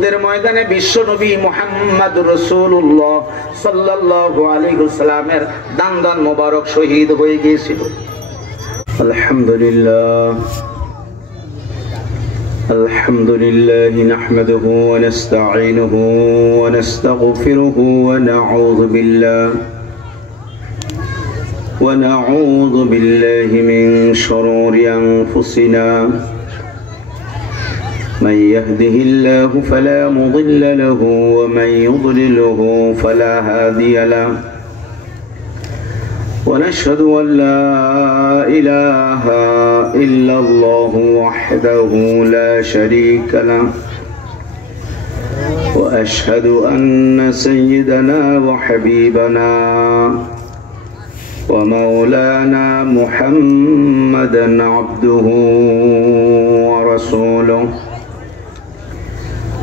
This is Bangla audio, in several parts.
ময়দানে বিশ্ব নবী মুহাম্মদুর রাসূলুল্লাহ সাল্লাল্লাহু আলাইহি ওয়াসাল্লামের দান মোবারক শহীদ হয়ে গিয়েছিল। আলহামদুলিল্লাহ নাহমাদুহু ওয়া নাস্তাঈনুহু ওয়া নাস্তাগফিরুহু ওয়া নাউযু বিল্লাহি মিন শুরুরি আনফুসিনা من يهده الله فلا مضل له ومن يضلله فلا هادي له ونشهد أن لا إله إلا الله وحده لا شريك له وأشهد أن سيدنا وحبيبنا ومولانا محمدا عبده ورسوله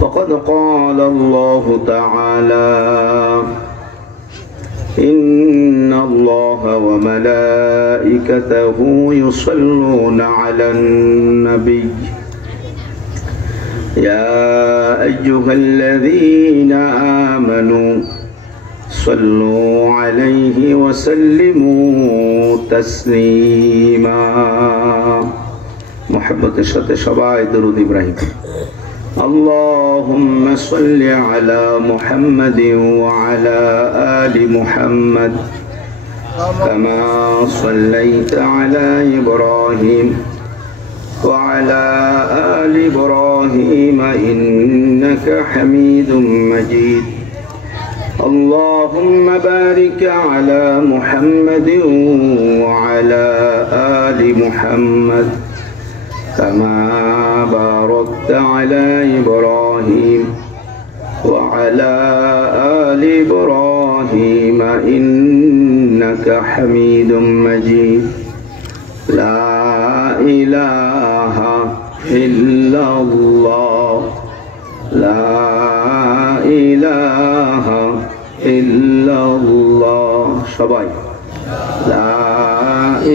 فقد قال الله تعالى إن الله وملائكته يصلون على النبي يا أيها الذين آمنوا صلوا عليه وسلموا تسليما محبة الشهادة شباب درود إبراهيم اللهم صل على محمد وعلى آل محمد كما صليت على إبراهيم وعلى آل إبراهيم إنك حميد مجيد اللهم بارك على محمد وعلى آل محمد كما باركت على إبراهيم وعلى آل إبراهيم إنك حميد مجيد لا إله إلا الله لا إله إلا الله সবাই لا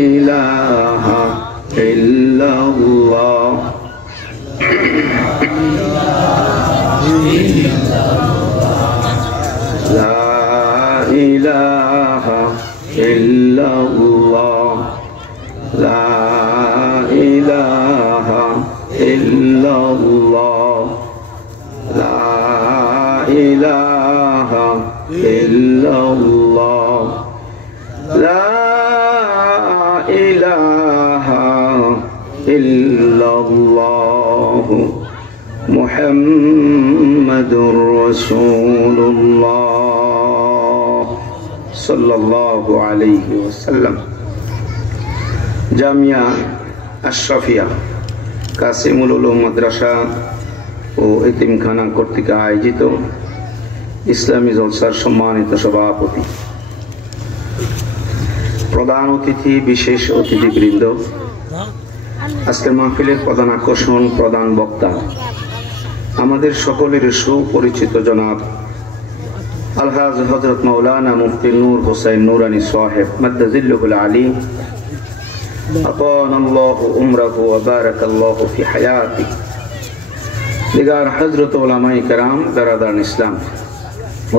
إله إلا الله لا إله إلا الله لا إله إلا الله لا إله إلا الله لا إله إلا الله محمد رسول الله صلى الله عليه وسلم জামিয়া আশরাফিয়া কাসিমুল উলুম মাদ্রাসা ও এতিমখানা কর্তৃক আয়োজিত ইসলামী জলসার সম্মানিত সভাপতি, প্রধান অতিথি, বিশেষ অতিথিবৃন্দ, আজকের মাহফিলের প্রধান আকর্ষণ, প্রধান বক্তা, আমাদের সকলের সুপরিচিত জনাব আলহাজ হযরত মাওলানা মুফতি নূর হোসেন নুরানী সাহেব মাদ্দাজিল্লুহুল আলী আতানাল্লাহু উমরাহু ওয়া বারাকাল্লাহু ফি হায়াতি, দিগার হযরত উলামায়ে কেরাম, বেরাদারান ইসলাম,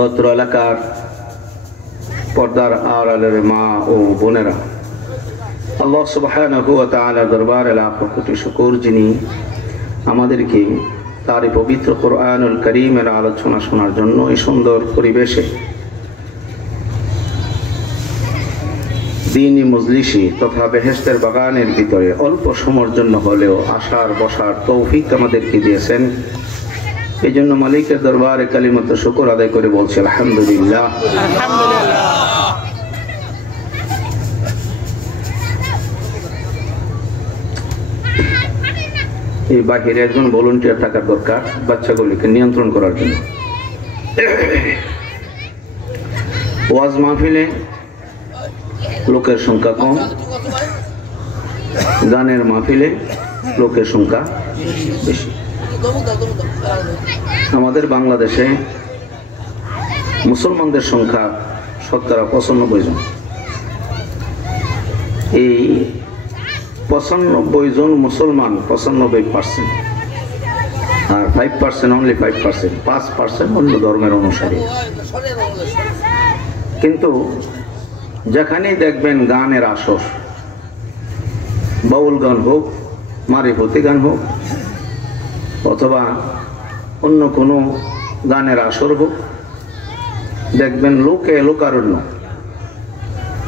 অত্র এলাকার পর্দার আড়ালের মা ও বোনেরা, আল্লাহ সুবহানাহু ওয়া তাআলা দরবারে লাখ কোটি শুকর যিনি আমাদেরকে তার পবিত্র কোরআনুল কারীমের আলোচনা শোনার জন্য এই সুন্দর পরিবেশে দ্বীনি মজলিসি তথা বেহেশতের বাগানের ভিতরে অল্প সময়ের জন্য হলেও আসার বসার তৌফিক আমাদেরকে দিয়েছেন। এই জন্য মালিকের দরবারে কালিমাত শুকর আদায় করে বলছি আলহামদুলিল্লাহ। এই বাহিরে একজন ভলান্টিয়ার থাকার দরকার বাচ্চাগুলিকে নিয়ন্ত্রণ করার জন্য। ওয়াজ মাহফিলে লোকের সংখ্যা কম, গানের মাহফিলে লোকের সংখ্যা বেশি। আমাদের বাংলাদেশে মুসলমানদের সংখ্যা 95 জন। এই 95 জন মুসলমান 95%, আর 5% অনলি 5% অন্য ধর্মের অনুসারী। কিন্তু যেখানেই দেখবেন গানের আসর, বাউল গান হোক, মারিফতি গান হোক, অথবা অন্য কোনো গানের আসর হোক, দেখবেন লোকে লোকারণ্য,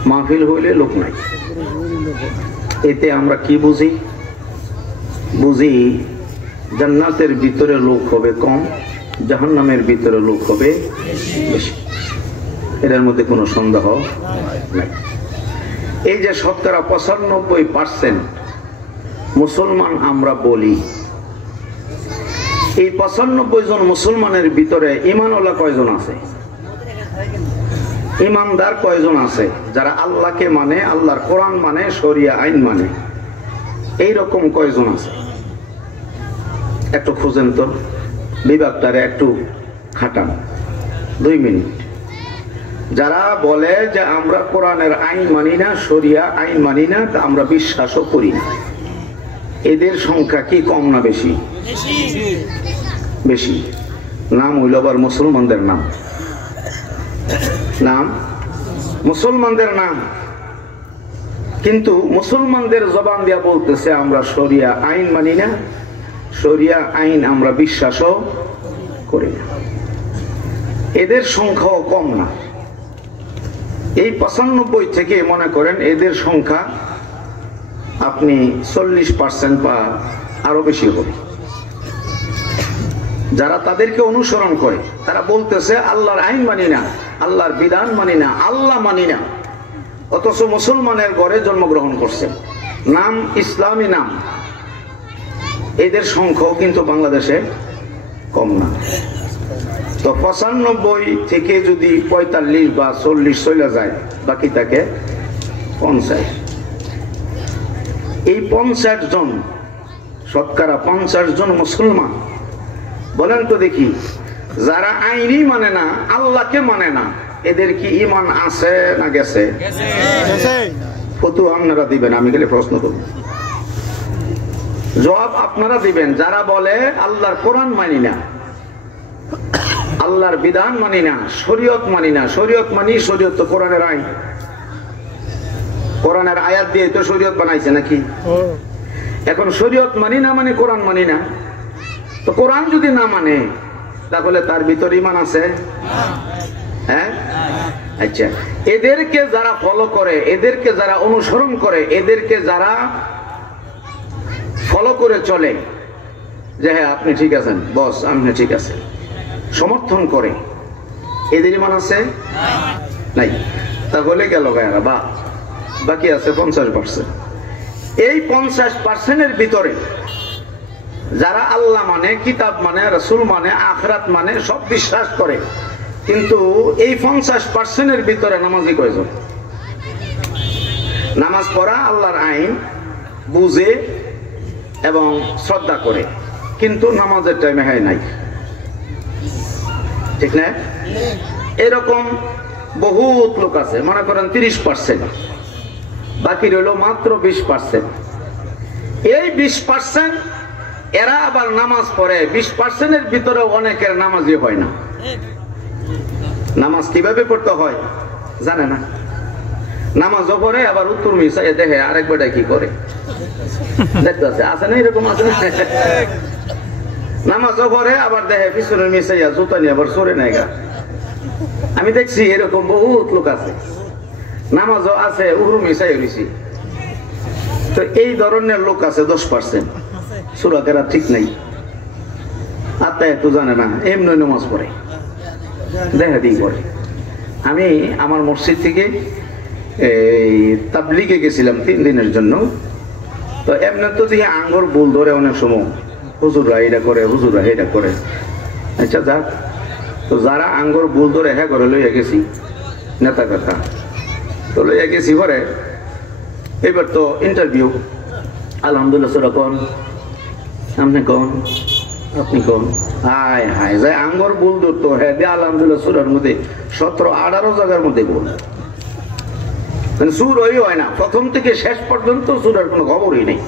মাহফিল হইলে লোক নাই। এতে আমরা কি বুঝি? বুঝি জান্নাতের ভিতরে লোক হবে কম, জাহান্নামের ভিতরে লোক হবে বেশি। এটার মধ্যে কোনো সন্দেহ নাই। এই যে 95% মুসলমান আমরা বলি, এই 95 জন মুসলমানের ভিতরে ঈমানওয়ালা কয়জন আছে? ঈমানদার কয়জন আছে? যারা আল্লাহকে মানে, আল্লাহর কোরআন মানে, শরিয়া আইন মানে, এইরকম কয়জন আছে? একটু খুঁজেন তো, বিভাগটারে একটু খাটান 2 মিনিট। যারা বলে যে আমরা কোরআনের আইন মানি না, শরিয়া আইন মানি না, আমরা বিশ্বাসও করি না, এদের সংখ্যা কি কম না বেশি? বেশি। নাম হইল আবার মুসলমানদের নাম, নাম মুসলমানদের নাম, কিন্তু মুসলমানদের জবান দিয়া বলতেছে আমরা শরিয়া আইন মানি না, শরিয়া আইন আমরা বিশ্বাসও করি না। এদের সংখ্যাও কম না। এই 95 থেকে মনে করেন এদের সংখ্যা আপনি 40% বা আরো বেশি হবে। যারা তাদেরকে অনুসরণ করে, তারা বলতেছে আল্লাহর আইন মানি না, আল্লাহর বিধান মানি না, আল্লাহ মানি না, অথচ মুসলমানের ঘরে জন্মগ্রহণ করছেন, নাম ইসলামী নাম। এদের সংখ্যাও কিন্তু বাংলাদেশে কম না। তো 95 থেকে যদি 45 বা 40 চলে যায়, বাকি থাকে 50। এই 50 জন, শতকরা 50 জন মুসলমান, বলেন তো দেখি, যারা আইনই মানে না, আল্লাহকে মানে না, এদের কি ঈমান আছে না গেছে? ফতোয়া আপনারা দিবেন, আমি খালি প্রশ্ন করব, জবাব আপনারা দিবেন। যারা বলে আল্লাহর কোরআন মানি না, আল্লাহর বিধান মানি না, শরীয়ত মানি না, শরীয়ত মানি, শরীয়ত তো কোরআনের আইন, কোরআনের আয়াত দিয়ে তো শরীয়ত বানাইছে নাকি? এখন শরীয়ত মানি না মানে কোরআন মানি না, তো কোরআন যদি না মানে তাহলে তার ভিতর ঈমান আছে? হ্যাঁ, আচ্ছা। এদেরকে যারা ফলো করে, এদেরকে যারা অনুসরণ করে, এদেরকে যারা ফলো করে চলে যে হ্যাঁ আপনি ঠিক আছেন বস, আপনি ঠিক আছে, সমর্থন করে, এদের ঈমান আছে? নাই। তাহলে গেল গায়রা, বা বাকি আছে 50%। এই 50%-এর ভিতরে যারা আল্লাহ মানে, কিতাব মানে, রাসূল মানে, আখিরাত মানে, সব বিশ্বাস করে, কিন্তু এই 50%-এর ভিতরে নামাজি কয়জন? নামাজ পড়া, আল্লাহর আইন বুঝে এবং শ্রদ্ধা করে, কিন্তু নামাজের টাইমে হয় নাই, ঠিক না? এরকম বহুত লোক আছে, মনে করেন 30%, বাকি রইল মাত্র 20%। এই 20% এরা আবার নামাজ পড়ে, 20%-এর ভিতরে অনেকের নামাজই হয় না। নামাজ কিভাবে পড়তে হয় জানে না, নামাজও পড়ে, আবার উত্তর মিশাই দেখে আরেক বেটা কি করে, দেখতে আছে না, এরকম আছে না? নামাজও পড়ে, আবার দেখে পিছনে মিশাইয়া জুতা নিয়ে আবার সরে নেয় গা। আমি দেখছি এরকম বহুত লোক আছে, নামাজও আছে, উহরু মিশাই হয়েছি। তো এই ধরনের লোক আছে 10%। সূরা কেরাত ঠিক নাই, আত্মায় তো জানে না, এমনি নামাজ পড়ে, দেখা দিই পড়ে। আমি আমার মসজিদ থেকে এই তাবলিগে গেছিলাম 3 দিনের জন্য। তো এমনি তো দিয়ে আঙ্গুর বুল ধরে অনেক সময়, হুজুররা এটা করে, হুজুররা এটা করে। আচ্ছা যাক, তো যারা আঙ্গুর বুল ধরে হ্যাঁ করে লইয়া গেছি, নেতা কথা তো লইয়া গেছি ঘরে। এবার তো ইন্টারভিউ, আলহামদুলিল্লাহ সূরা কোন, আপনি কোন, আপনি কোন, হায় হায় যায় আঙ্গুর বুল ধরতো, হ্যাঁ দিয়ে আলহামদুলিল্লাহ সূরার মধ্যে 17-18 জায়গার মধ্যে বল, মানে সুর ওই হয় না, প্রথম থেকে শেষ পর্যন্ত সুরের কোনো খবরই নেই।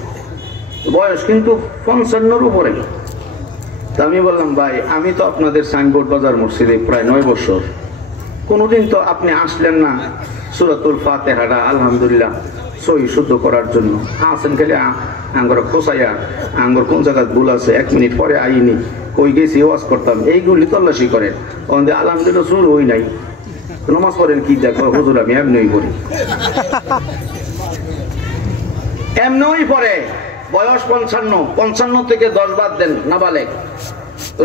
বয়স কিন্তু 55-এর উপরে। তা আমি বললাম, ভাই আমি তো আপনাদের সাইনবোর্ড বাজার মসজিদে প্রায় 9 বছর, কোনোদিন তো আপনি আসলেন না সূরাতুল ফাতিহাটা আলহামদুলিল্লাহ সহি শুদ্ধ করার জন্য। আসেন খালি আঙ্গর খোসাইয়া আঙ্গর কোন জায়গায় ভুল আছে 1 মিনিট পরে আইনি কই গেছি ওয়াজ করতাম, এইগুলি তল্লাশি করেন। আলহামদুলিল্লাহ শুরু হই নাই, নামাজ পড়েন কি দেখো হুজুর আমি এমনই করি, এমনই পরে। বয়স 55 থেকে 10 বাদ দেন, নাবালেগ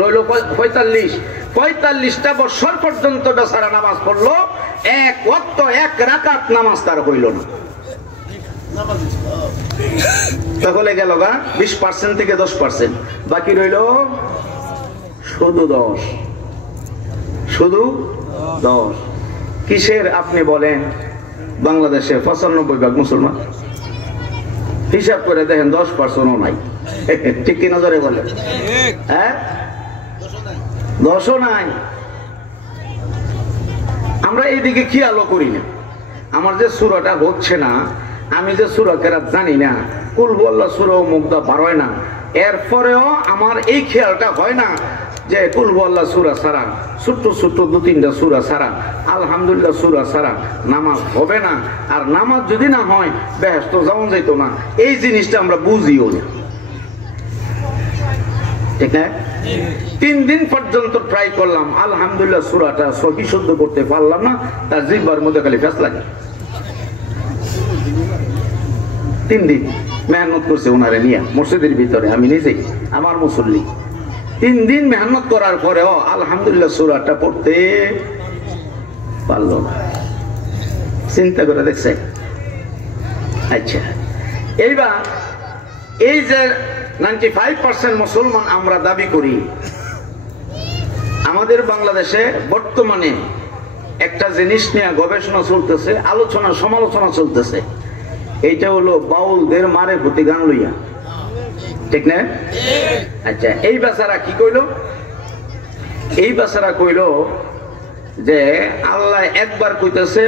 রইল 45টা বছর পর্যন্ত বেচারা নামাজ পড়লো, 1 ওয়াক্ত 1 রাকাত নামাজ তার হইল না। তাহলে গেল গা 20% থেকে 10%, বাকি রইল শুধু 10। কিসের আপনি বলেন? বাংলাদেশে 95% মুসলমান, হিসাব করে দেখেন 10%ও নাই। ঠিক কি নজরে বলে? হ্যাঁ, 10ও নাই। আমরা এইদিকে খেয়ালও করি না। আমার যে সূরাটা হচ্ছে না, আমি যে সূরা কেরাত জানি না, কুল আল্লাহ সূরা মুগ্ধা বাড়য় না, এরপরেও আমার এই খেয়ালটা হয় না যে কুল আল্লাহ সূরা ছাড়া, ছোট্ট 2-3টা সূরা ছাড়া, আলহামদুলিল্লাহ সূরা ছাড়া নামাজ হবে না। আর নামাজ যদি না হয় বেহেশত যাওয়া যাইত না, এই জিনিসটা আমরা বুঝিও না। ঠিক না? 3 দিন পর্যন্ত ট্রাই করলাম, আলহামদুলিল্লাহ সূরাটা সহি শুদ্ধ করতে পারলাম না, তার জিহ্বার মধ্যে খালি ফেস লাগে। 3 দিন মেহনত করছে ওনারে নিয়ে মসজিদের ভিতরে, আমি নিজেই আমার মুসল্লি। 3 দিন মেহনত করার পরেও আলহামদুলিল্লাহ সূরাটা পড়তে পারল না। চিন্তা করে দেখছে? আচ্ছা, এইবার এই যে 95% মুসলমান আমরা দাবি করি, আমাদের বাংলাদেশে বর্তমানে একটা জিনিস নিয়ে গবেষণা চলতেছে, আলোচনা সমালোচনা চলতেছে, এইটা হলো বাউলদের মারে ভূতি গান লইয়া। ঠিক না? আচ্ছা, এই বেচারা কি কইল? এই বেচারা কইল যে আল্লাহ একবার কইতেছে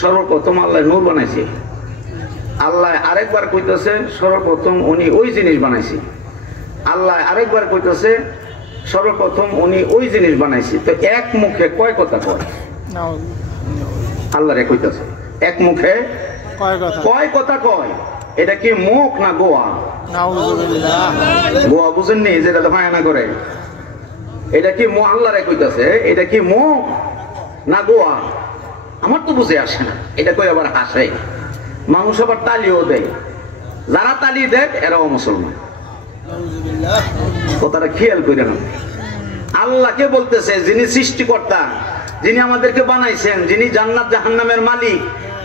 সর্বপ্রথম আল্লাহ নূর বানাইছে, আল্লাহ আরেকবার কইতেছে সর্বপ্রথম উনি ওই জিনিস বানাইছে, আল্লাহ আরেকবার কইতেছে সর্বপ্রথম উনি ওই জিনিস বানাইছে। তো এক মুখে কয় কথা কয়? আল্লাহ রে কইতেছে এক মুখে কয় কথা কয়? এটা কি মুখ না গোয়া? গোয়া বুঝেননি, যেটা ফায়না করে, এটা কি আল্লাহ রে কইতেছে? এটা কি মুখ না গোয়া? আমার তো বুঝে আসে না। এটা কই আবার হাসে, মানুষ আবার তালিও দেয়, যারা তালি দেয় এরাও মুসলমান। কথাটা খেয়াল করে না। আল্লাহকে বলতেছে, যিনি সৃষ্টিকর্তা, যিনি আমাদেরকে বানাইছেন, যিনি জান্নাত জাহান্নামের মালিক,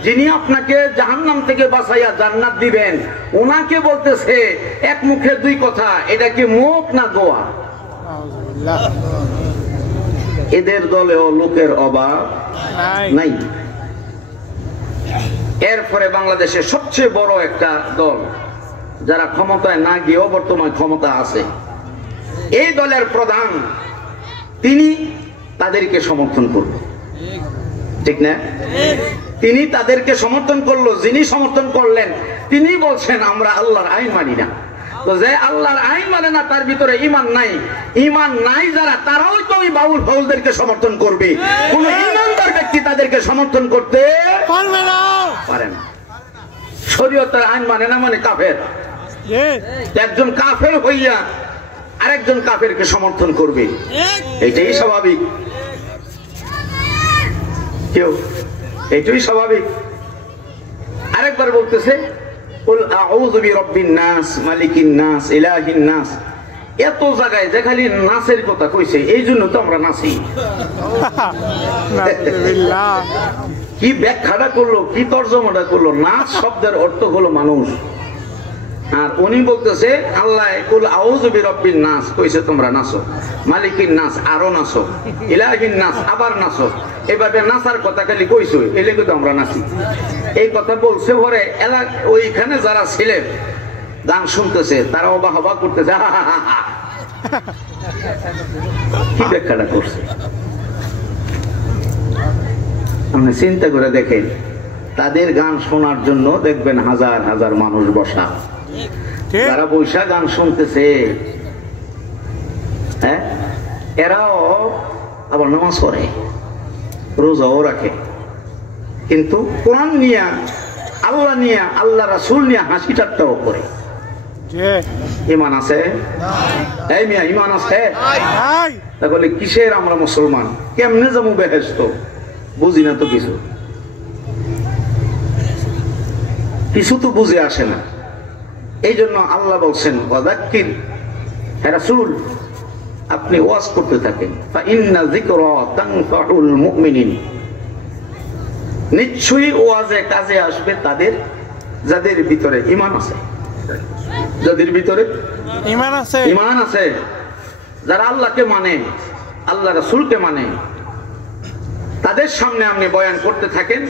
যিনি আপনাকে জাহান্নাম থেকে বাঁচাইয়া জান্নাত দিবেন, ওনাকে বলতেছে এক মুখে 2 কথা। এটা কি মুখ না গোয়া? এদের দলেও লোকের অভাব নাই। এরপরে বাংলাদেশের সবচেয়ে বড় একটা দল, যারা ক্ষমতায় না গিয়েও বর্তমান ক্ষমতা আছে, এই দলের প্রধান, তিনি তাদেরকে সমর্থন করল। ঠিক না? তিনি তাদেরকে সমর্থন করলো। যিনি সমর্থন করলেন তিনি বলছেন আমরা আল্লাহর আইন মানি না। তো যে আল্লাহর আইন মানে না, তার ভিতরে ঈমান নাই। ঈমান নাই যারা, তারাও তো ওই বাউল ফাউলদেরকে সমর্থন করবে। কোন ঈমানদার ব্যক্তি তাদেরকে সমর্থন করতে পারে না। শরীয়তের আইন মানে না মানে কাফের। একজন কাফের হইয়া আরেকজন কাফেরকে সমর্থন করবে, এটাই স্বাভাবিক। কেউ এটাই স্বাভাবিক। আরেকবার বলতেছে কুল আউযু বিরাব্বিন নাস মালিকিন নাস ইলাহিন নাস। এত জায়গায় যে খালি নাচের কথা কইছে, এই জন্য তো আমরা নাচি। কি ব্যাখ্যাটা করলো, কি তর্জমাটা করলো। নাচ শব্দের অর্থ হলো মানুষ, আর উনি বলতেছে আল্লাহ কুল আউযু বিরাব্বিন নাস কইছে তোমরা নাচো, মালিকিন নাস আরো নাচো, ইলাহিন নাস আবার নাচো। এভাবে নাচার কথা খালি কইছো, এই লেগে তো আমরা নাচি। এই কথা বলছে পরে ওইখানে যারা ছিলেন গান শুনতেছে, তারাও বাহবা করতেছে, কি ব্যাখ্যাটা করছে। আপনি চিন্তা করে দেখেন, তাদের গান শোনার জন্য দেখবেন হাজার হাজার মানুষ বসা, যারা বৈশা গান শুনতেছে। হ্যাঁ, এরাও আবার নামাজ পড়ে, রোজাও রাখে, কিন্তু কোরআন নিয়ে, আল্লাহ নিয়ে, আল্লাহ রাসূল নিয়ে হাসি ঠাট্টাও করে। ইমান আছে? এই মিয়া, ইমান আছে? তাহলে কিসের আমরা মুসলমান? কেমনে যাবো বেহেশত? বুঝি না তো, কিছু তো বুঝে আসে না। এই জন্য আল্লাহ বলছেন, ওয়াযাক্কির, হে রাসূল আপনি ওয়াজ করতে থাকেন, ফাইন্না যিকরা তানফাউল মুমিনিন, নিশ্চয়ই ওয়াজে কাজে আসবে তাদের যাদের ভিতরে ঈমান আছে, যাদের ভিতরে ঈমান আছে, যারা আল্লাহকে মানে, আল্লাহ রাসূলকে মানে, তাদের সামনে আপনি বয়ান করতে থাকেন,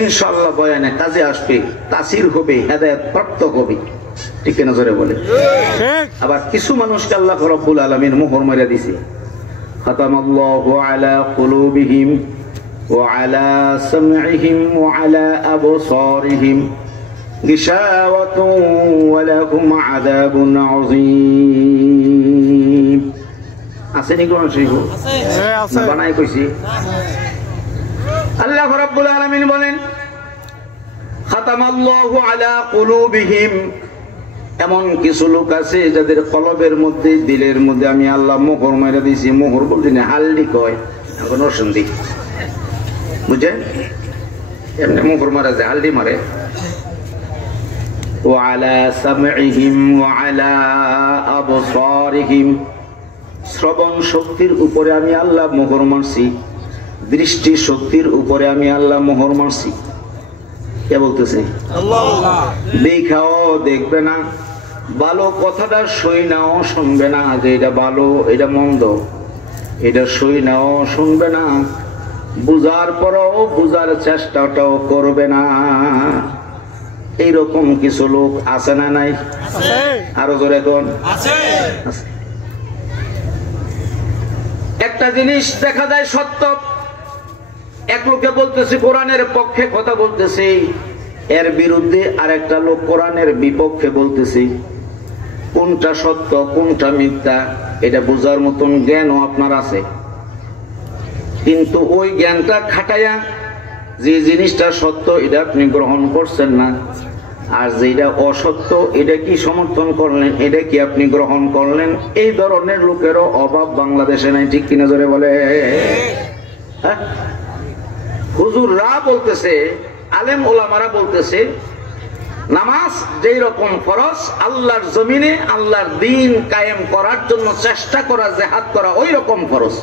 ইনশাআল্লাহ বয়ানে কাজে আসবে, তাসির হবে, হেদায়েত প্রাপ্ত হবে। ঠিক না জোরে বলে? আবার কিছু মানুষকে আল্লাহ রাব্বুল আলামিন মোহর মেরে দিয়েছে, খাতামাল্লাহু আলা কুলুবিহিম ওয়া আলা সামঈহিম ওয়া আলা আবসারিহিম গিশাওয়াতুন ওয়া লাহুম আযাবুন আযীম। আছে নি কোন শরীফ? আছে, বানাই কইছি। আল্লাহ রাব্বুল আলামিন বলেন, খাতামাল্লাহু আলা কুলুবিহিম, এমন কিছু লোক আছে যাদের কলবের মধ্যে, দিলের মধ্যে আমি আল্লাহ মোহর মেরে দিয়েছি। মোহর বলতে না, হালদি কয়, এখন অসন্ধি, বুঝছেন? এমনি মোহর মারা যায়, হালদি মারে। ওয়া আলা সামঈহিম ওয়া আলা আবসারিহিম, শ্রবণ শক্তির উপরে আমি আল্লাহ মোহর মারছি, দৃষ্টি শক্তির উপরে আমি আল্লাহ মোহর মারছি। কে বলতেছে? আল্লাহ। দেখাও দেখবে না, ভালো কথাটা সই নাও শুনবে না, যে এটা ভালো এটা মন্দ, এটা সই নাও শুনবে না, বুঝার পরও বুঝার চেষ্টাটাও করবে না। এইরকম কিছু লোক আছে না নাই? আরো জোরে কোন? একটা জিনিস দেখা যায় সত্য, এক লোকে বলতেছে কোরআনের পক্ষে কথা বলতেছে, এর বিরুদ্ধে আরেকটা লোক কোরআনের বিপক্ষে বলতেছে। কোনটা সত্য কোনটা মিথ্যা এটা বোঝার মতন জ্ঞানও আপনার আছে, কিন্তু ওই জ্ঞানটা খাটাইয়া যে জিনিসটা সত্য এটা আপনি গ্রহণ করছেন না, আর যেটা অসত্য এটা কি সমর্থন করলেন, এটা কি আপনি গ্রহণ করলেন। এই ধরনের লোকেরও অভাব বাংলাদেশে নাই। ঠিক কিনা জোরে বলে? হুজুররা বলতেছে, আলেম ওলামারা বলতেছে, নামাজ যেই রকম ফরজ, আল্লাহর জমিনে আল্লাহর দ্বীন কায়েম করার জন্য চেষ্টা করা, জিহাদ করা ওই রকম ফরজ।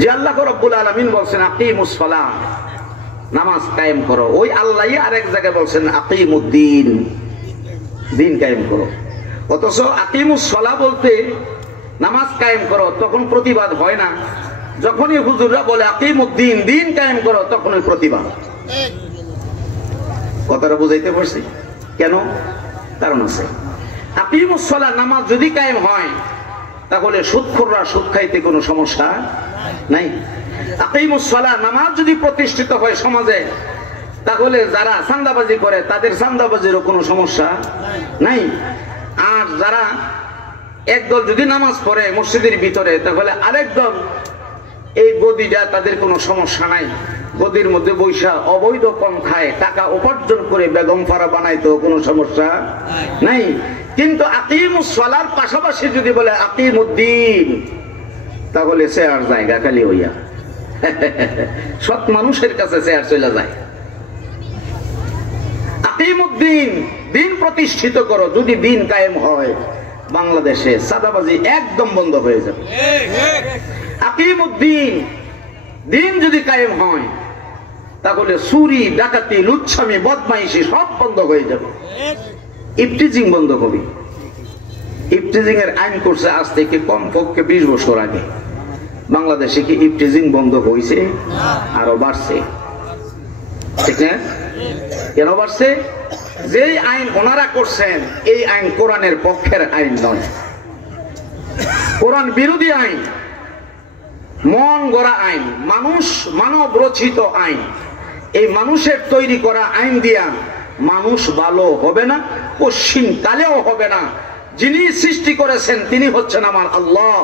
যে আল্লাহ রাব্বুল আলামিন বলছেন আকিমুস সালাহ, নামাজ কায়েম করো, ওই আল্লাহই আরেক জায়গায় বলছেন আকিমুদ্দিন, দ্বীন কায়েম করো। অথচ আকিমুস সালাহ বলতে নামাজ কায়েম করো, তখন প্রতিবাদ হয় না। যখনই হুজুররা বলে আকিমুদ্দিন, দ্বীন কায়েম করো, তখনই প্রতিবাদ। কথাটা বুঝাইতে পারছি? কেন? কারণ আছে। আকিমুস সালাহ, নামাজ যদি কায়েম হয় তাহলে সুদখোররা সুদ খাইতে কোনো সমস্যা নাই। আকিমুস সালাহ, নামাজ যদি প্রতিষ্ঠিত হয় সমাজে, তাহলে যারা চাঁদাবাজি করে তাদের চাঁদাবাজিরও কোনো সমস্যা নাই। আর যারা একদল যদি নামাজ পড়ে মসজিদের ভিতরে, তাহলে আরেক দল এই গদিটা তাদের কোনো সমস্যা নাই। গদির মধ্যে বৈশা অবৈধ পন্থায় টাকা উপার্জন করে বেগম ফারা বানাইতো কোনো সমস্যা নাই। কিন্তু আকিমুস সালাহর পাশাপাশি যদি বলে আকিমুদ্দিন, তাহলে চেয়ার জায়গা খালি হইয়া সৎ মানুষের কাছে চেয়ার চলে যায়। আকিমুদ্দিন, দিন প্রতিষ্ঠিত করো। যদি দিন কায়েম হয়, বাংলাদেশে চাঁদাবাজি একদম বন্ধ হয়ে যাবে। আকিমুদ্দিন, দিন যদি কায়েম হয়, তাহলে চুরি ডাকাতি লুচ্ছামি বদমাইশি সব বন্ধ হয়ে যাবে। ইফটিজিং বন্ধ হবে। ইফটিজিং এর আইন করছে আজ থেকে কমপক্ষে 20 বছর আগে। বাংলাদেশে কি ইফটিজিং বন্ধ হয়েছে? আরো বাড়ছে। ঠিক না? কেন বাড়ছে? যে আইন ওনারা করছেন, এই আইন কোরআনের পক্ষের আইন নয়, কোরআন বিরোধী আইন, মন গড়া আইন, মানব রচিত আইন। এই মানুষের তৈরি করা আইন দিয়া মানুষ ভালো হবে না, পশ্চিম কালেও হবে না। যিনি সৃষ্টি করেছেন তিনি হচ্ছেন আমার আল্লাহ।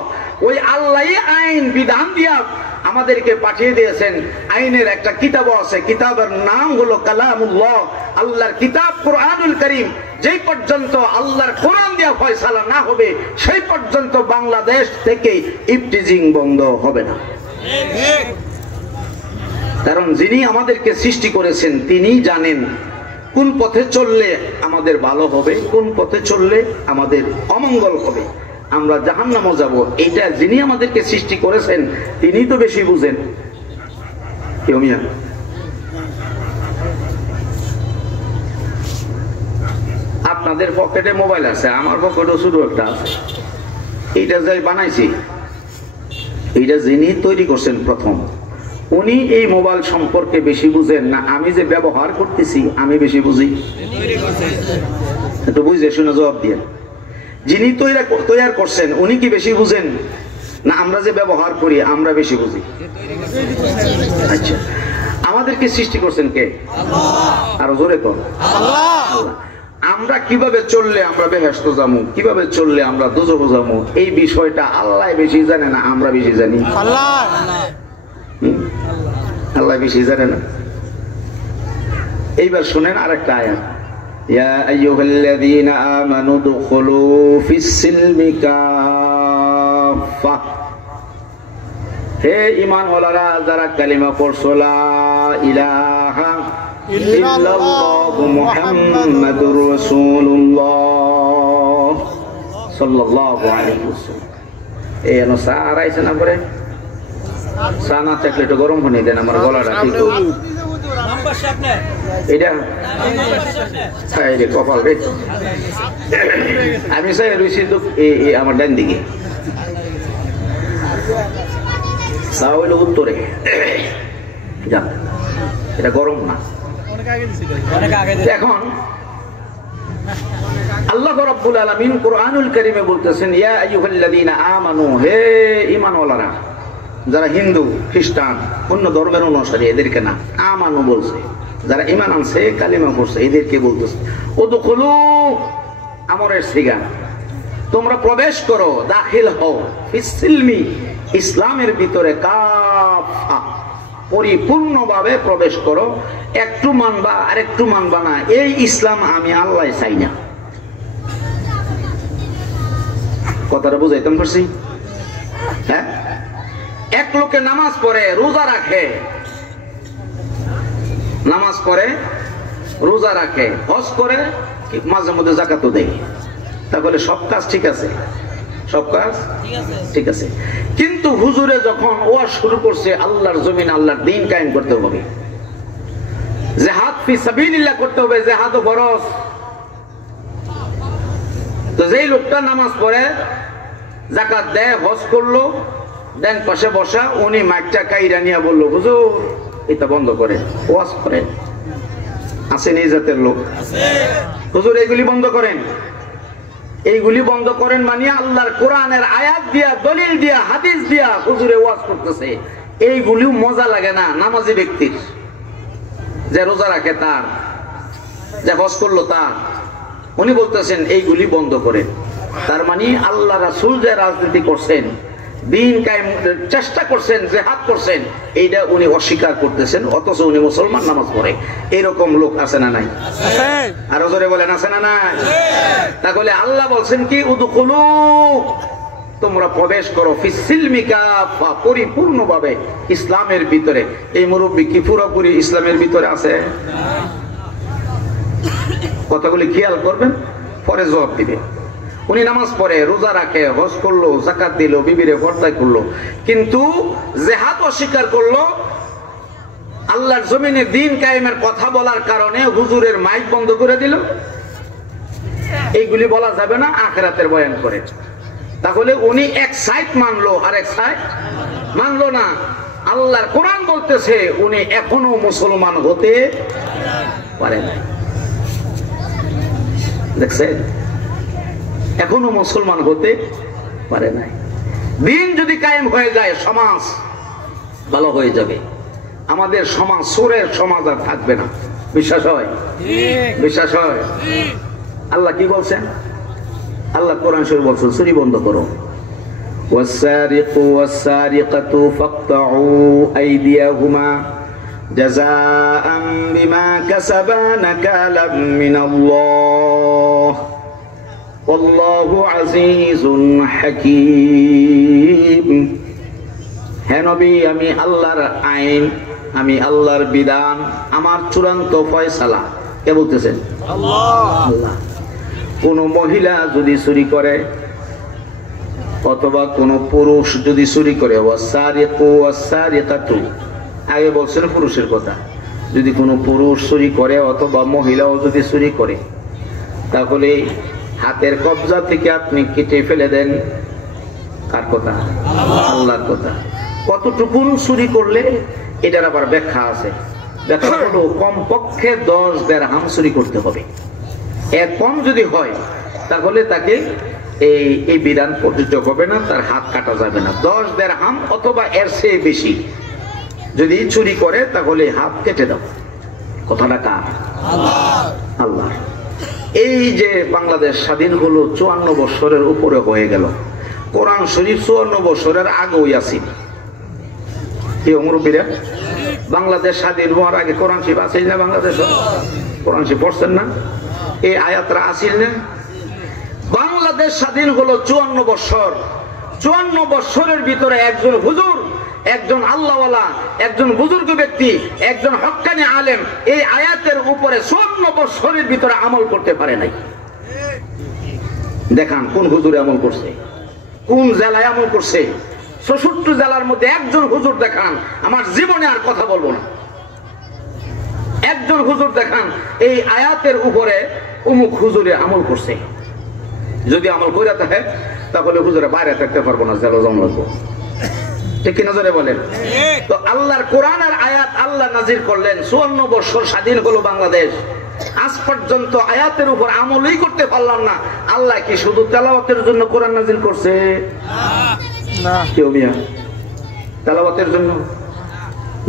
ওই আল্লাহই আইন বিধান দিয়া আমাদেরকে পাঠিয়ে দিয়েছেন। আইনের একটা কিতাব আছে, কিতাবের নাম হলো কালামুল্লাহ, আল্লাহর কিতাব কুরআনুল কারীম। যেই পর্যন্ত আল্লাহর কোরআন দিয়া ফয়সালা না হবে সেই পর্যন্ত বাংলাদেশ থেকে ইফটিজিং বন্ধ হবে না। কারণ যিনি আমাদেরকে সৃষ্টি করেছেন তিনি জানেন কোন পথে চললে আমাদের ভালো হবে, কোন পথে চললে আমাদের অমঙ্গল হবে, আমরা জাহান্নামে যাব। এইটা যিনি আমাদেরকে সৃষ্টি করেছেন তিনি তো বেশি বুঝেন। কেউ মিয়া আপনাদের পকেটে মোবাইল আছে, আমার পকেটে শুধু একটা আছে। এইটা যাই বানাইছি, এইটা যিনি তৈরি করছেন প্রথম, উনি এই মোবাইল সম্পর্কে বেশি বুঝেন না আমি যে ব্যবহার করতেছি আমি বেশি বুঝি? একটু বুঝে শুনে জবাব দিয়ে। যিনি তৈরি করছেন উনি কি বেশি বুঝেন না আমরা যে ব্যবহার করি আমরা বেশি বুঝি? আচ্ছা, আমাদেরকে সৃষ্টি করছেন কে? আরো জোরে কর আল্লাহ। আমরা কিভাবে চললে আমরা বেহেশত যাবো, কিভাবে চললে আমরা দোজখ যাবো, এই বিষয়টা আল্লাহ বেশি জানে না আমরা বেশি জানি? আল্লাহ বেশি জানে না। এইবার শুনেন আরেকটা আয়াত, ইয়া আইয়ুহাল্লাযীনা আমানু দুখুলু ফিস-সিলমি কাফা। হে ঈমানওয়ালারা যারা কালিমা পড়ছো লা ইলাহা ইল্লাল্লাহু মুহাম্মাদুর রাসূলুল্লাহ সাল্লাল্লাহু আলাইহি ওয়াসাল্লাম। এই অনুসার আইছে না পরে সানা থাকলে একটু গরম পানি দেন, আমার গলাটা ঠিক এটা কপাল রে। আমি চাই রয়েছি তো আমার ডান দিকে, চা হইল উত্তরে, যান এটা গরম না। এখন আল্লাহ রাব্বুল আলামিন কুরআনুল কারীমে বলতেছেন ইয়া আইয়ুহাল্লাযীনা আমানু, হে ঈমানওয়ালারা, যারা হিন্দু খ্রিস্টান অন্য ধর্মের অনুসারী এদেরকে না, আমানু বলছে, যারা ঈমান আনছে কালিমা পড়ছে এদেরকে বলতেছে উদখুলু, আমরের সিগা, তোমরা প্রবেশ করো, দাখিল হও, ফিস-সিলমি, ইসলামের ভিতরে, কাফা, পরিপূর্ণভাবে প্রবেশ করো। একটু মানবা আর একটু মানবা না, এই ইসলাম আমি আল্লাহ চাই না। কথাটা বুঝাইতাম পারছি? হ্যাঁ, এক লোকে নামাজ পড়ে, রোজা রাখে, নামাজ পড়ে, রোজা রাখে, হজ করে, মাঝে মধ্যে যাকাতও দেয়, তাহলে সব কাজ ঠিক আছে? সব কাজ ঠিক আছে। কিন্তু হুজুরে যখন ওয়াজ শুরু করছে আল্লাহর জমিন আল্লাহর দ্বীন কায়েম করতে হবে, জিহাদ ফি সাবিলিল্লাহ করতে হবে, জিহাদও ফরজ, তো যেই লোকটা নামাজ পড়ে, যাকাত দেয়, হজ করলো, দেন পাশে বসা, উনি মাইকটা কাইরা নিয়ে বললো হুজুর এটা বন্ধ করে, ওয়াজ করে, আসেন এই জাতের লোক, হুজুর এইগুলি বন্ধ করেন, এইগুলি বন্ধ করেন, মানে আল্লাহর কোরআনের আয়াত দিয়া, দলিল দিয়া, হাদিস দিয়া হুজুরে ওয়াজ করতেছে। এইগুলিও মজা লাগে না নামাজি ব্যক্তির, যে রোজা রাখে তার, যে হজ করলো তার। উনি বলতেছেন এইগুলি বন্ধ করেন, তার মানে আল্লাহ রাসূল যে রাজনীতি করছেন, দ্বীন কায়েম চেষ্টা করছেন, জিহাদ করছেন, এইটা উনি অস্বীকার করতেছেন, অথচ উনি মুসলমান, নামাজ পড়ে। এরকম লোক আছে না নাই? আরো জোরে বলেন আছে না নাই? তাহলে আল্লাহ বলছেন কি উদখুলু, তোমরা প্রবেশ করো, ফিস-সিলমি কাফা, পরিপূর্ণভাবে ইসলামের ভিতরে। এই মুরব্বি কি পুরোপুরি ইসলামের ভিতরে আছে? কথাগুলি খেয়াল করবেন, পরে জবাব দিবে। উনি নামাজ পড়ে, রোজা রাখে, হজ করলো, যাকাত দিল, বিবিরে পর্দা করলো, কিন্তু জিহাদ অস্বীকার করলো। আল্লাহর জমিনে দ্বীন কায়েমের কথা বলার কারণে হুজুরের মাইক বন্ধ করে দিল। এইগুলি বলা যাবে না, আখিরাতের বয়ান করে। তাহলে উনি এক সাইড মানলো আর এক সাইড মানলো না। আল্লাহর কোরআন বলতেছে উনি এখনো মুসলমান হতে পারে না। দেখছেন, এখনো মুসলমান হতে পারে নাই। দিন যদি কায়েম হয়ে যায় সমাজ ভালো হয়ে যাবে। আমাদের সমাজ চোরের সমাজ আর থাকবে না। বিশ্বাস হয়? বিশ্বাস হয়? আল্লাহ কি বলছেন? আল্লাহ কোরআন শরীফ বলছেন চুরি বন্ধ করো। ওয়াসসারিকু ওয়াসসারিকাতু ফাকতাউ আইদিয়াহুমা জাযাআন বিমা কাসাবা নাকালাম মিনাল্লাহ আল্লাহু আজিজুন হাকীম। হে নবী, আমি আল্লাহর আইন, আমি আল্লাহর বিধান, আমার চূড়ান্ত ফয়সালা কে বলতেছেন? আল্লাহ। কোন মহিলা যদি চুরি করে অথবা কোন পুরুষ যদি চুরি করে, ওয়াসসারিকু ওয়াসসারিকাতু, আগে বলছেন পুরুষের কথা, যদি কোনো পুরুষ চুরি করে অথবা মহিলাও যদি চুরি করে, তাহলে হাতের কবজা থেকে আপনি কেটে ফেলে দেন। কার কথা? আল্লাহর কথা। কতটুকুন চুরি করলে এটার আবার ব্যাখ্যা আছে। ব্যাখ্যা হলো কমপক্ষে 10 দিরহাম চুরি করতে হবে। এর কম যদি হয় তাহলে তাকে এই বিধান প্রযোজ্য হবে না, তার হাত কাটা যাবে না। 10 দিরহাম অথবা এর চেয়ে বেশি যদি চুরি করে তাহলে হাত কেটে দাও। কথাটা কার? আল্লাহ। এই যে বাংলাদেশ স্বাধীন হলো 54 বছরের উপরে হয়ে গেল, কোরআন শরীফ 54 বছরের আগেই আসেনি। এই মুরব্বীরা, বাংলাদেশ স্বাধীন হওয়ার আগে কোরআন শরীফ আসেনি না? বাংলাদেশ কোরআন শরীফ পড়ছেন না? এই আয়াতরা আসেনি না? বাংলাদেশ স্বাধীন হলো 54 বছর। 54 বছরের ভিতরে একজন হুজুর, একজন আল্লাহওয়ালা, একজন বুজুর্গ ব্যক্তি, একজন হক্কানি আলেম এই আয়াতের উপরে 54 বছরের ভিতরে আমল করতে পারে নাই। দেখান কোন হুজুরে আমল করছে, কোন জেলায় আমল করছে। 64 জেলার মধ্যে একজন হুজুর দেখান, আমার জীবনে আর কথা বলবো না। একজন হুজুর দেখান এই আয়াতের উপরে অমুক হুজুরে আমল করছে। যদি আমল করে থাকে তাহলে হুজুরে বাইরে থাকতে পারবো না, জেলা জমলাবো। ঠিক কি নজরে বলেন? তো আল্লাহর কোরআনের আয়াত আল্লাহ নাজির করলেন। 54 বছর স্বাধীন হলো বাংলাদেশ, আজ পর্যন্ত আয়াতের উপর আমলই করতে পারলাম না। আল্লাহ কি শুধু তেলাওয়াতের জন্য কোরআন নাজিল করছে? না। কেউ মিয়া তেলাওয়াতের জন্য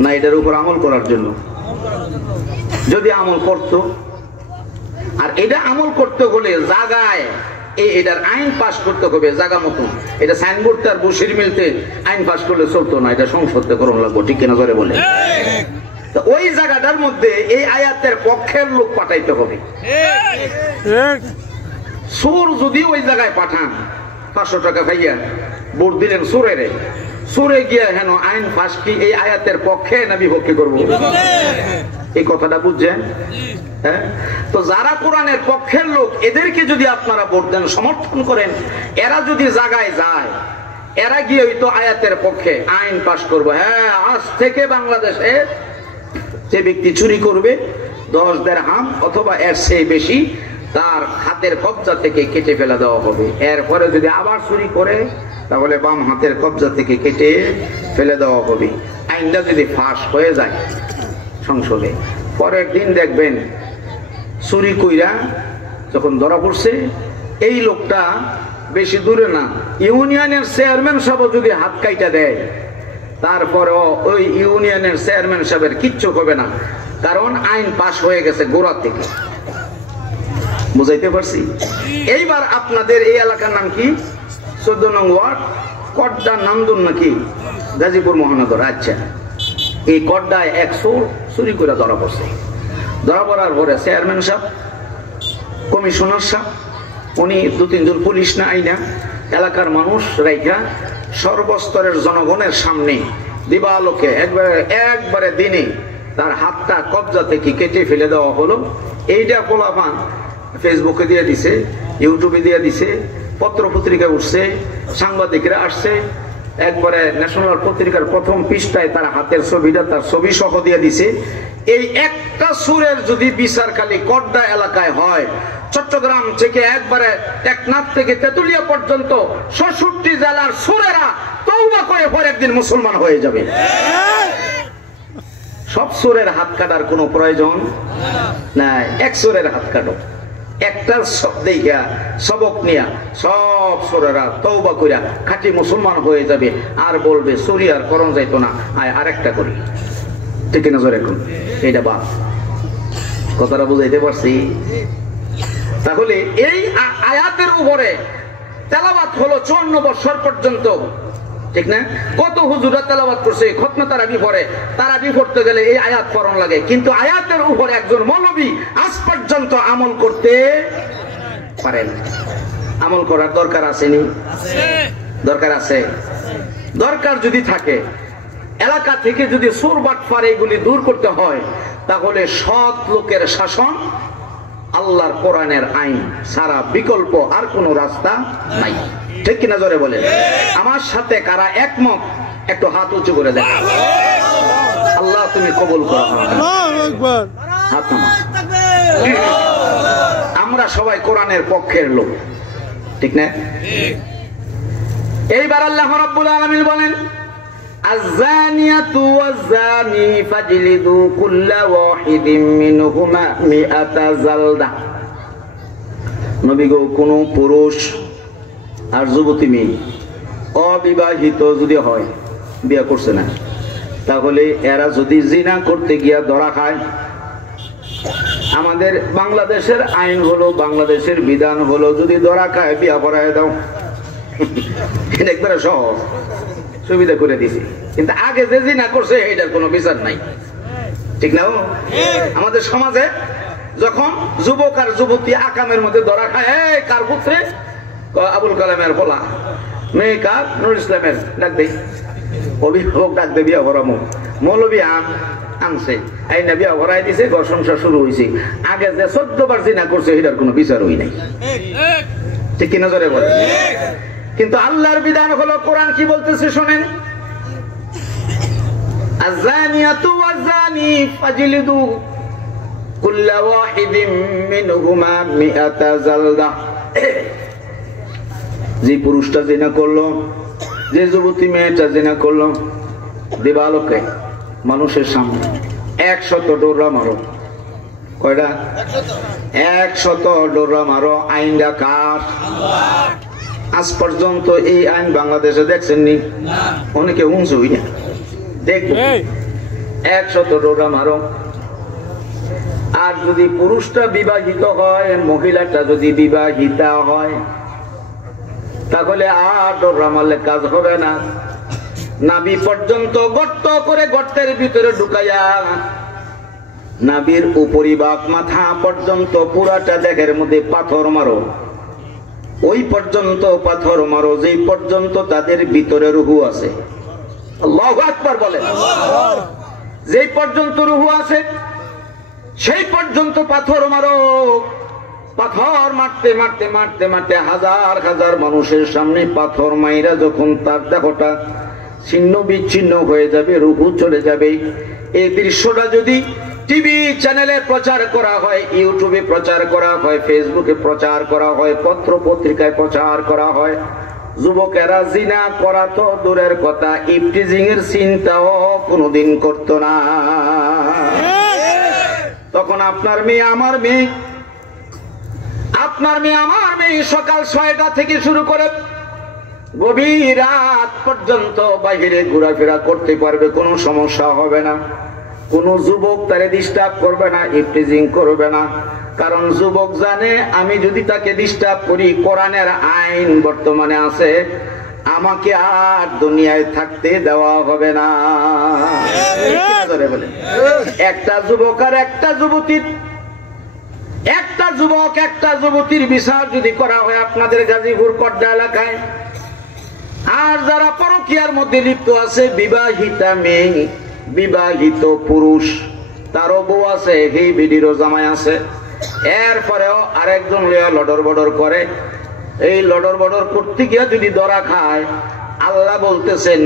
না, এটার উপর আমল করার জন্য। যদি আমল করত, আর এটা আমল করতে হলে জায়গায় এটার আইন পাস করতে হবে জায়গা মতন। এটা সাইনবোর্ড আর বসির মিলতে আইন পাস করলে চলতো না, এটা সংসদে করণ লাগবো। ঠিক কিনা করে বলে? ওই জায়গাটার মধ্যে এই আয়াতের পক্ষের লোক পাঠাইতে হবে। সুর যদি ওই জায়গায় পাঠান, 500 টাকা খাইয়া ভোট দিলেন সুরের, সুরে গিয়া হেন আইন পাস কি এই আয়াতের পক্ষে না বিপক্ষে করবো? এই কথাটা বুঝছেন? হ্যাঁ। তো যারা কোরআনের পক্ষের লোক, এদেরকে যদি আপনারা ভোট দেন, সমর্থন করেন, এরা যদি জায়গায় যায়, এরা গিয়ে হয়তো আয়াতের পক্ষে আইন পাস করবো। হ্যাঁ, আজ থেকে বাংলাদেশে যে ব্যক্তি চুরি করবে 10 দিরহাম অথবা এর চেয়ে বেশি তার হাতের কবজা থেকে কেটে ফেলে দেওয়া হবে। এরপরে যদি আবার চুরি করে তাহলে বাম হাতের কবজা থেকে কেটে ফেলে দেওয়া হবে। আইনটা যদি ফাঁস হয়ে যায় সংসদে, পরের দিন দেখবেন চুরি কইরা যখন ধরা পড়ছে, এই লোকটা বেশি দূরে না, ইউনিয়নের চেয়ারম্যান সাহেব যদি হাত কাইটা দেয়, তারপরেও ওই ইউনিয়নের চেয়ারম্যান সাহেবের কিচ্ছু হবে না, কারণ আইন পাস হয়ে গেছে গোড়া থেকে। বুঝাইতে পারছি? এইবার আপনাদের এই এলাকার নাম কি? 14 নং ওয়ার্ড, কড্ডা নামদুন নাকি গাজীপুর মহানগর। আচ্ছা, এই কড্ডায় 100 চুরি করে ধরা পড়ছে। ধরা পড়ার পরে চেয়ারম্যান সাহেব, কমিশনার সাহেব, উনি 2-3 জন পুলিশ না আইনা এলাকার মানুষ রাইখা সর্বস্তরের জনগণের সামনে দিবালোকে একবারে দিনে তার হাতটা কবজা থেকে কেটে ফেলে দেওয়া হলো। এইটা পোলাপান ফেসবুকে দিয়ে দিছে, ইউটিউবে দিয়ে দিছে, পত্র পত্রিকায় উঠছে, সাংবাদিকরা আসছে, একবারে ন্যাশনাল পত্রিকার প্রথম পৃষ্ঠায় তার হাতের ছবিটা, তার ছবি সহ দিয়ে দিছে। এই একটা সুরের যদি বিচার খালি কড্ডা এলাকায় হয়, চট্টগ্রাম থেকে একবারে টেকনাফ থেকে তেতুলিয়া পর্যন্ত 66 জেলার সুরেরা তওবা করে পরে একদিন মুসলমান হয়ে যাবে। সব সুরের হাত কাটার কোনো প্রয়োজন নাই, এক সুরের হাত কাটো। একটা দেখা সবক নিয়া সব সুরেরা তওবা কইরা খাঁটি মুসলমান হয়ে যাবে, আর বলবে চুরি আর করণ যাইতো না, আরেকটা করি। ঠিক না? জোরে এখন এইটা বাদ। কথাটা বুঝাইতে পারছি? তাহলে এই আয়াতের উপরে তেলাওয়াত হলো 54 বছর পর্যন্ত, ঠিক না? কত হুজুরা তেলাওয়াত করছে, খতমে তারাবি পড়ে, তারাবি পড়তে গেলে এই আয়াত পড়ন লাগে, কিন্তু আয়াতের উপরে একজন মৌলবী আজ পর্যন্ত আমল করতে পারেন। আমল করার দরকার আসেনি? দরকার আছে। দরকার যদি থাকে, এলাকা থেকে যদি চোর বাটপার এগুলি দূর করতে হয়, তাহলে সৎ লোকের শাসন, আল্লাহর কোরআনের আইন সারা বিকল্প আর কোন রাস্তা নাই। ঠিক কিনা জোরে বলে? আমার সাথে কারা একমত একটু হাত উঁচু করে দেন। আল্লাহ তুমি কবুল করো। হাত নামা। আমরা সবাই কোরআনের পক্ষের লোক, ঠিক না? এইবার আল্লাহ রাব্বুল আলামিন বলেন, আয-যানিয়াতু ওয়াজ-যানি ফাজলিদু কুল্লা ওয়াহিদিন মিনহুমা মিআতা জালদা। নবী গো, কোন পুরুষ আর যুবতী মেয়ে অবিবাহিত যদি হয়, বিয়ে করছে না, তাহলে এরা যদি জিনা করতে গিয়া ধরা খায়, আমাদের বাংলাদেশের আইন হলো, বাংলাদেশের বিধান হলো, যদি ধরা খায় বিয়া করায় দাও। একবারে সহজ, সুবিধা করে দিছি। কিন্তু আগে যে জিনা করছে এটার কোনো বিচার নাই, ঠিক না? আমাদের সমাজে যখন যুবক আর যুবতী আকামের মধ্যে ধরা খায়, কার পুত্রে? আবুল কালামের বলা, মেয়ে কার? নুরুল ইসলামের। ডাক দেই, অভিভাবক ডাক দে, বিয়া ভরামো। মৌলবী আনছে, এই না বিয়া ভরাই দিছে, ঘর সংসার শুরু হয়েছে। আগে যে 14 বার জিনা করছে এটার কোনো বিচার হই নাই, ঠিক কিনা জোরে বলে? কিন্তু আল্লাহর বিধান হলো, কোরআন কি বলতেছে শোনেন, আয-যানিয়াতু ওয়াজ-যানি ফাজলিদু কুল্লা ওয়াহিদিন মিনহুমা মিআতা জালদা। যে পুরুষটা জিনা করলো, যে যুবতী মেয়েটা জিনা করলো, দিবালোকে মানুষের সামনে 100 ডোরা মারো। কয়টা? 100 ডোরা মারো। আইনটা কার? আজ পর্যন্ত এই আইন বাংলাদেশে দেখছেননি? অনেকে উঁচুই না, দেখবেন 100 ডোরা মারো। আর যদি পুরুষটা বিবাহিত হয়, মহিলাটা যদি বিবাহিতা হয়, তাহলে আর ডোরা মারলে কাজ হবে না। নাভি পর্যন্ত গর্ত করে, গর্তের ভিতরে ঢুকাইয়া নাভির উপরিভাগ মাথা পর্যন্ত পুরাটা দেহের মধ্যে পাথর মারো। ওই পর্যন্ত পাথর মারো যেই পর্যন্ত তাদের ভিতরে রুহু আছে। আল্লাহু আকবার বলে। যেই পর্যন্ত রুহু আছে সেই পর্যন্ত পাথর মারো। পাথর মারতে মারতে মারতে মারতে হাজার হাজার মানুষের সামনে পাথর মাইরা যখন তার দেহটা ছিন্ন বিচ্ছিন্ন হয়ে যাবে, রুহু চলে যাবে, এই দৃশ্যটা যদি টিভি চ্যানেলে প্রচার করা হয়, ইউটিউবে প্রচার করা হয়, ফেসবুকে প্রচার করা হয়, পত্র পত্রিকায় প্রচার করা হয়, যুবকেরা জিনা করা তো দূরের কথা, ইফটিজিং এর চিন্তাও কোনোদিন করত না। তখন আপনার মেয়ে আমার মেয়ে, আপনার মেয়ে আমার মেয়ে সকাল 6টা থেকে শুরু করে গভীর রাত পর্যন্ত বাইরে ঘোরাফেরা করতে পারবে, কোনো সমস্যা হবে না। কোন যুবক তারে ডিস্টার্ব করবে না, ইফটিজিং করবে না। কারণ যুবক জানে, আমি যদি তাকে ডিস্টার্ব করি, কোরআনের আইন বর্তমানে আছে, আমাকে আর দুনিয়ায় থাকতে দেওয়া হবে না। একটা যুবক আর একটা যুবতীর, একটা যুবক একটা যুবতীর বিচার যদি করা হয় আপনাদের গাজীপুর কড্ডা এলাকায়, আর যারা পরকীয়ার মধ্যে লিপ্ত আছে, বিবাহিতা মেয়ে, বিবাহিত পুরুষ, তারও বউ আছে, এই ভিডিও জামাই আছে, এরপরেও আরেকজন লডর বডর করে, এই লডর বডর করতে গিয়ে যদি ধরা খায়, আল্লাহ বলতেছেন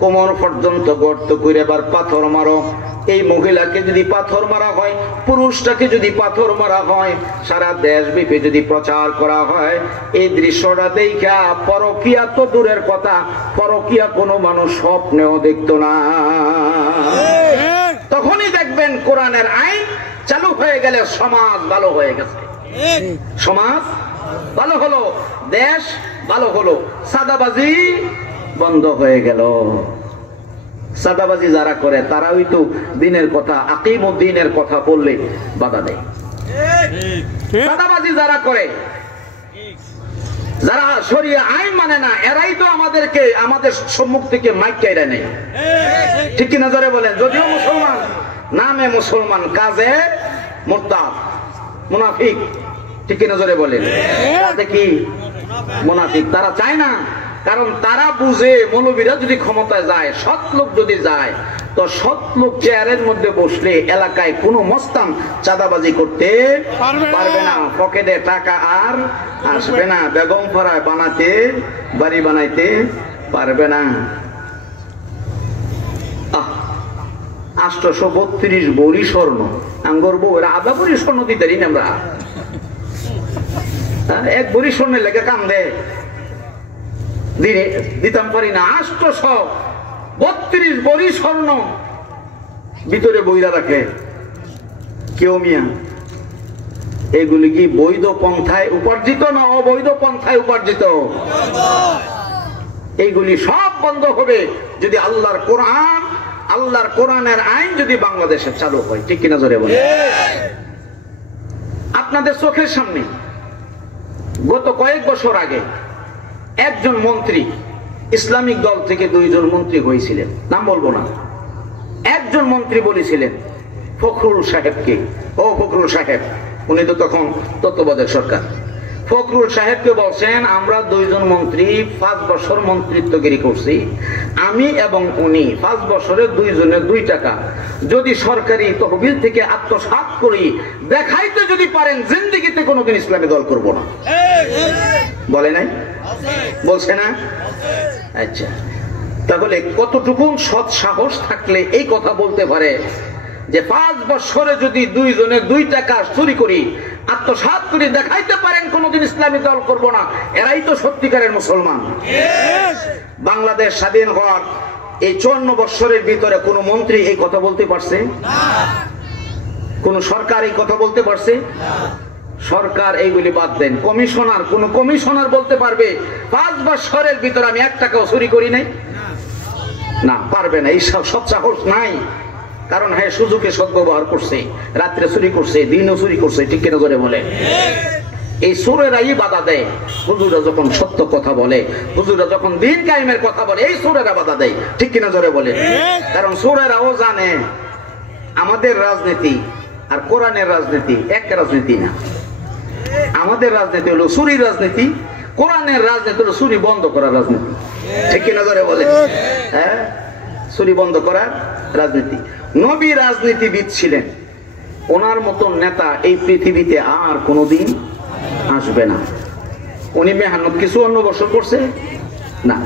কোমর পর্যন্ত গর্ত করে এবার পাথর মারো। এই মহিলাকে যদি পাথর মারা হয়, পুরুষটাকে যদি পাথর মারা হয়, সারা দেশব্যাপী যদি প্রচার করা হয়, এই দৃশ্যটা দেখা পরকীয়া তো দূরের কথা, পরকীয়া কোনো মানুষ স্বপ্নেও দেখতো না। তখনই দেখবেন কোরআনের আইন চালু হয়ে গেলে সমাজ ভালো হয়ে গেছে, সমাজ ভালো হলো, দেশ ভালো হলো, সাদাবাজি বন্ধ হয়ে গেল। সাদাবাজি যারা করে তারাই তো দিনের কথা, আকিমুদ্দিনের কথা বললে বাধা দেয়। চাঁদাবাজি যারা করে, যারা শরিয়া আইন মানে না, এরাই তো আমাদেরকে আমাদের সম্মুখ থেকে মাইক কেড়ে নেয়। ঠিক কি নজরে বলেন? যদিও মুসলমান, নামে মুসলমান, কাজে মুরতাদ, মুনাফিক। ঠিক কি নজরে বলেন? কাজে কি মুনাফিক। তারা চায় না, কারণ তারা বুঝে মৌলবীরা যদি ক্ষমতায় যায়, সৎ লোক যদি যায়, তো সৎ লোক চেয়ারের মধ্যে বসলে এলাকায় কোনো মস্তান চাঁদাবাজি করতে পারবে না, পকেটে টাকা আর আসবে না, বেগম পাড়ায় বানাতে বাড়ি বানাইতে পারবে না। 832 ভরি স্বর্ণ আঙ্গর বউ, এরা আধা ভরি স্বর্ণ দিতে পারি না আমরা। 1 ভরি স্বর্ণের লেগে কাম দেয়, দিতাম পারি না। 832 ভরি স্বর্ণ ভিতরে বইরা রাখে কেউ মিয়া। এগুলি কি বৈধ পন্থায় উপার্জিত না অবৈধ পন্থায় উপার্জিত? এইগুলি সব বন্ধ হবে যদি আল্লাহর কোরআন, আল্লাহর কোরআনের আইন যদি বাংলাদেশে চালু হয়। ঠিক কিনা জোরে বলে? আপনাদের চোখের সামনে গত কয়েক বছর আগে একজন মন্ত্রী, ইসলামিক দল থেকে 2 জন মন্ত্রী হয়েছিলেন, নাম বলবো না, একজন মন্ত্রী বলেছিলেন ফখরুল সাহেবকে, ও ফখরুল সাহেব, উনি তো তখন তত্ত্বাবধায়ক সরকার, ফখরুল সাহেবকে বলছেন, আমরা 2 জন মন্ত্রী 5 বছর মন্ত্রিত্বগিরি করছি, আমি এবং উনি 5 বছরে 2 জনের 2 টাকা যদি সরকারি তহবিল থেকে আত্মসাৎ করি, দেখাইতে যদি পারেন, জিন্দেগিতে কোনোদিন ইসলামী দল করব না। বলে নাই? বলছে না? আচ্ছা, তাহলে কতটুকু সৎ সাহস থাকলে এই কথা বলতে পারে যে 5 বছরে যদি 2 জনের 2 টাকা চুরি করি, আত্মসাৎ করে দেখাইতে পারেন, কোনদিন ইসলামী দল করব না। এরাই তো সত্যিকারের মুসলমান। বাংলাদেশ স্বাধীন হওয়ার এই 54 বছরের ভিতরে কোন মন্ত্রী এই কথা বলতে পারছে? কোন সরকার এই কথা বলতে পারছে? সরকার এইগুলি বাদ দেন, কমিশনার, কোন কমিশনার বলতে পারবে 5 বছরের ভিতরে আমি 1 টাকাও চুরি করি নাই? না, পারবে না। এই সব সাহস নাই, কারণ হ্যাঁ সুযোগে সদ্ব্যবহার করছে, রাত্রে চুরি করছে, দিনও চুরি করছে। ঠিক কিনা করে বলে? এই চোরেরাই বাধা দেয়। হুজুরা যখন সত্য কথা বলে, হুজুরা যখন দিন কায়েমের কথা বলে, এই চোরেরা বাধা দেয়। ঠিক কিনা জোরে বলে? কারণ চোরেরাও জানে আমাদের রাজনীতি আর কোরআনের রাজনীতি এক রাজনীতি না। আমাদের রাজনীতি হলো চুরির রাজনীতি, কোরআনের রাজনীতি হলো চুরি বন্ধ করার রাজনীতি। ঠিক কিনা জোরে বলে? হ্যাঁ, চুরি বন্ধ করার রাজনীতি। নবী রাজনীতিবিদ ছিলেন, ওনার মতন নেতা এই পৃথিবীতে আর কোনোদিন আসবে না। উনি মেহনত কিছু অন্য বছর করছে না,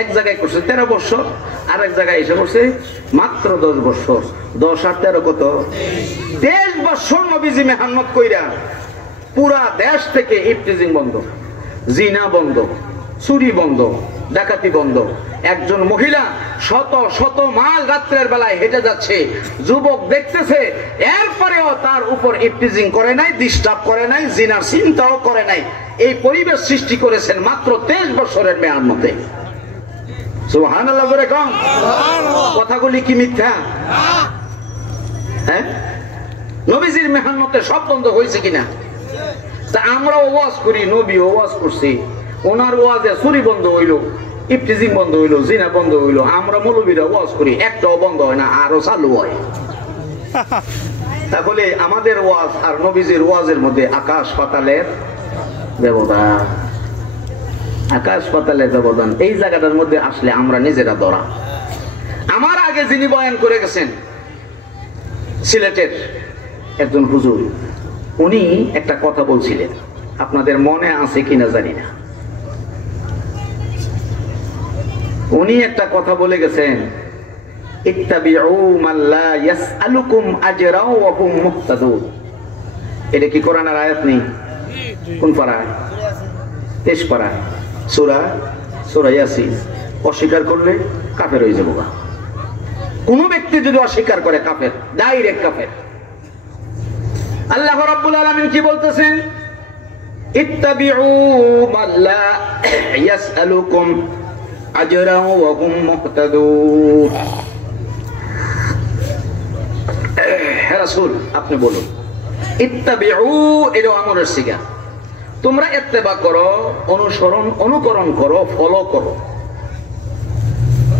এক জায়গায় করছে 13 বছর, আর এক জায়গায় এসে করছে মাত্র 10 বছর। 10 আর 13 কত? 23 বছর নবীজি মেহনত কইরা পুরা দেশ থেকে ইফতিজিং বন্ধ, জিনা বন্ধ, চুরি বন্ধ, ডাকাতি বন্ধ। একজন মহিলা শত শত মাইল রাত্রের বেলায় হেঁটে যাচ্ছে, যুবক দেখতেছে, এরপরেও তার উপর ইফতিজিং করে নাই, ডিস্টার্ব করে নাই, জিনার চিন্তাও করে নাই। এই পরিবেশ সৃষ্টি করেছেন মাত্র 23 বছরের মেয়াদে। সুবহানাল্লাহ বলে কম। কথাগুলি কি মিথ্যা? হ্যাঁ, নবীজির মেহনতে সব বন্ধ হয়েছে কিনা? তা আমরা ওয়াজ করি, নবী ওয়াজ করছি, ওনার ওয়াজে চুরি বন্ধ হইলো, ইফতিজিং বন্ধ হইলো, জিনা বন্ধ হইলো। আমরা মৌলবীরা ওয়াজ করি, একটাও বন্ধ হয় না, আরো চালু হয়। তাহলে আমাদের ওয়াজ আর নবীজির ওয়াজের মধ্যে আকাশ পাতালের ব্যবধান। আকাশ পাতালের ব্যবধান। এই জায়গাটার মধ্যে আসলে আমরা নিজেরা ধরা। আমার আগে যিনি বয়ান করে গেছেন সিলেটের একজন হুজুর, উনি একটা কথা বলছিলেন, আপনাদের মনে আছে কিনা জানি না। উনি একটা কথা বলে গেছেন, ইত্তাবিউ মান লা ইয়াসআলুকুম আজরাও ওয়া হুম মুহতাদুন। এটা কি কোরআনের আয়াত নেই? কোন পারায়? 23 পারায়, সূরা ইয়াসিন। অস্বীকার করলে কাফের হয়ে যাবো। কোন ব্যক্তি যদি অস্বীকার করে কাফের, ডাইরেক্ট কাফের। আল্লাহ রাব্বুল আলামিন কি বলতেছেন? ইত্তাবিউ মান লা ইয়াসআলুকুম আজরা ওয়া হুম মুহতাদুন। হে রাসূল, আপনি বলুন ইত্তাবিউ এটা আমরের সিগা, তোমরা ইত্তেবা করো, অনুসরণ অনুকরণ করো, ফলো করো।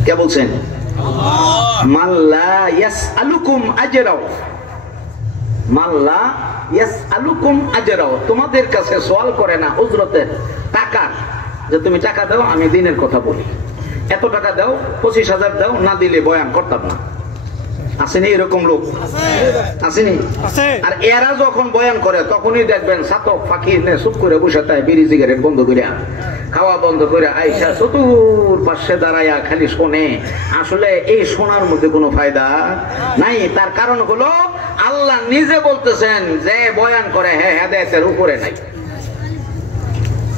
কে বলছেন? মাল্লা ইয়াসআলুকুম আজরাও, মাল্লা ইয়াসআলুকুম আজরাও, তোমাদের কাছে সওয়াল করে না উজরতের টাকা, যে তুমি টাকা দাও আমি দ্বীনের কথা বলি, এত টাকা দাও, 25,000 দাও, না দিলে বয়ান করতাম না। আসেনি এরকম লোক? আসেনি? আর এরা যখন বয়ান করে তখনই দেখবেন ছাতক ফাঁকির নে চুপ করে বসে তাই বিড়ি সিগারেট বন্ধ করে, খাওয়া বন্ধ করে আইসা চতুর পাশে দাঁড়াইয়া খালি শোনে। আসলে এই শোনার মধ্যে কোনো ফায়দা নাই। তার কারণ হলো আল্লাহ নিজে বলতেছেন যে বয়ান করে হ্যাঁ হেদায়েতের উপরে নাই।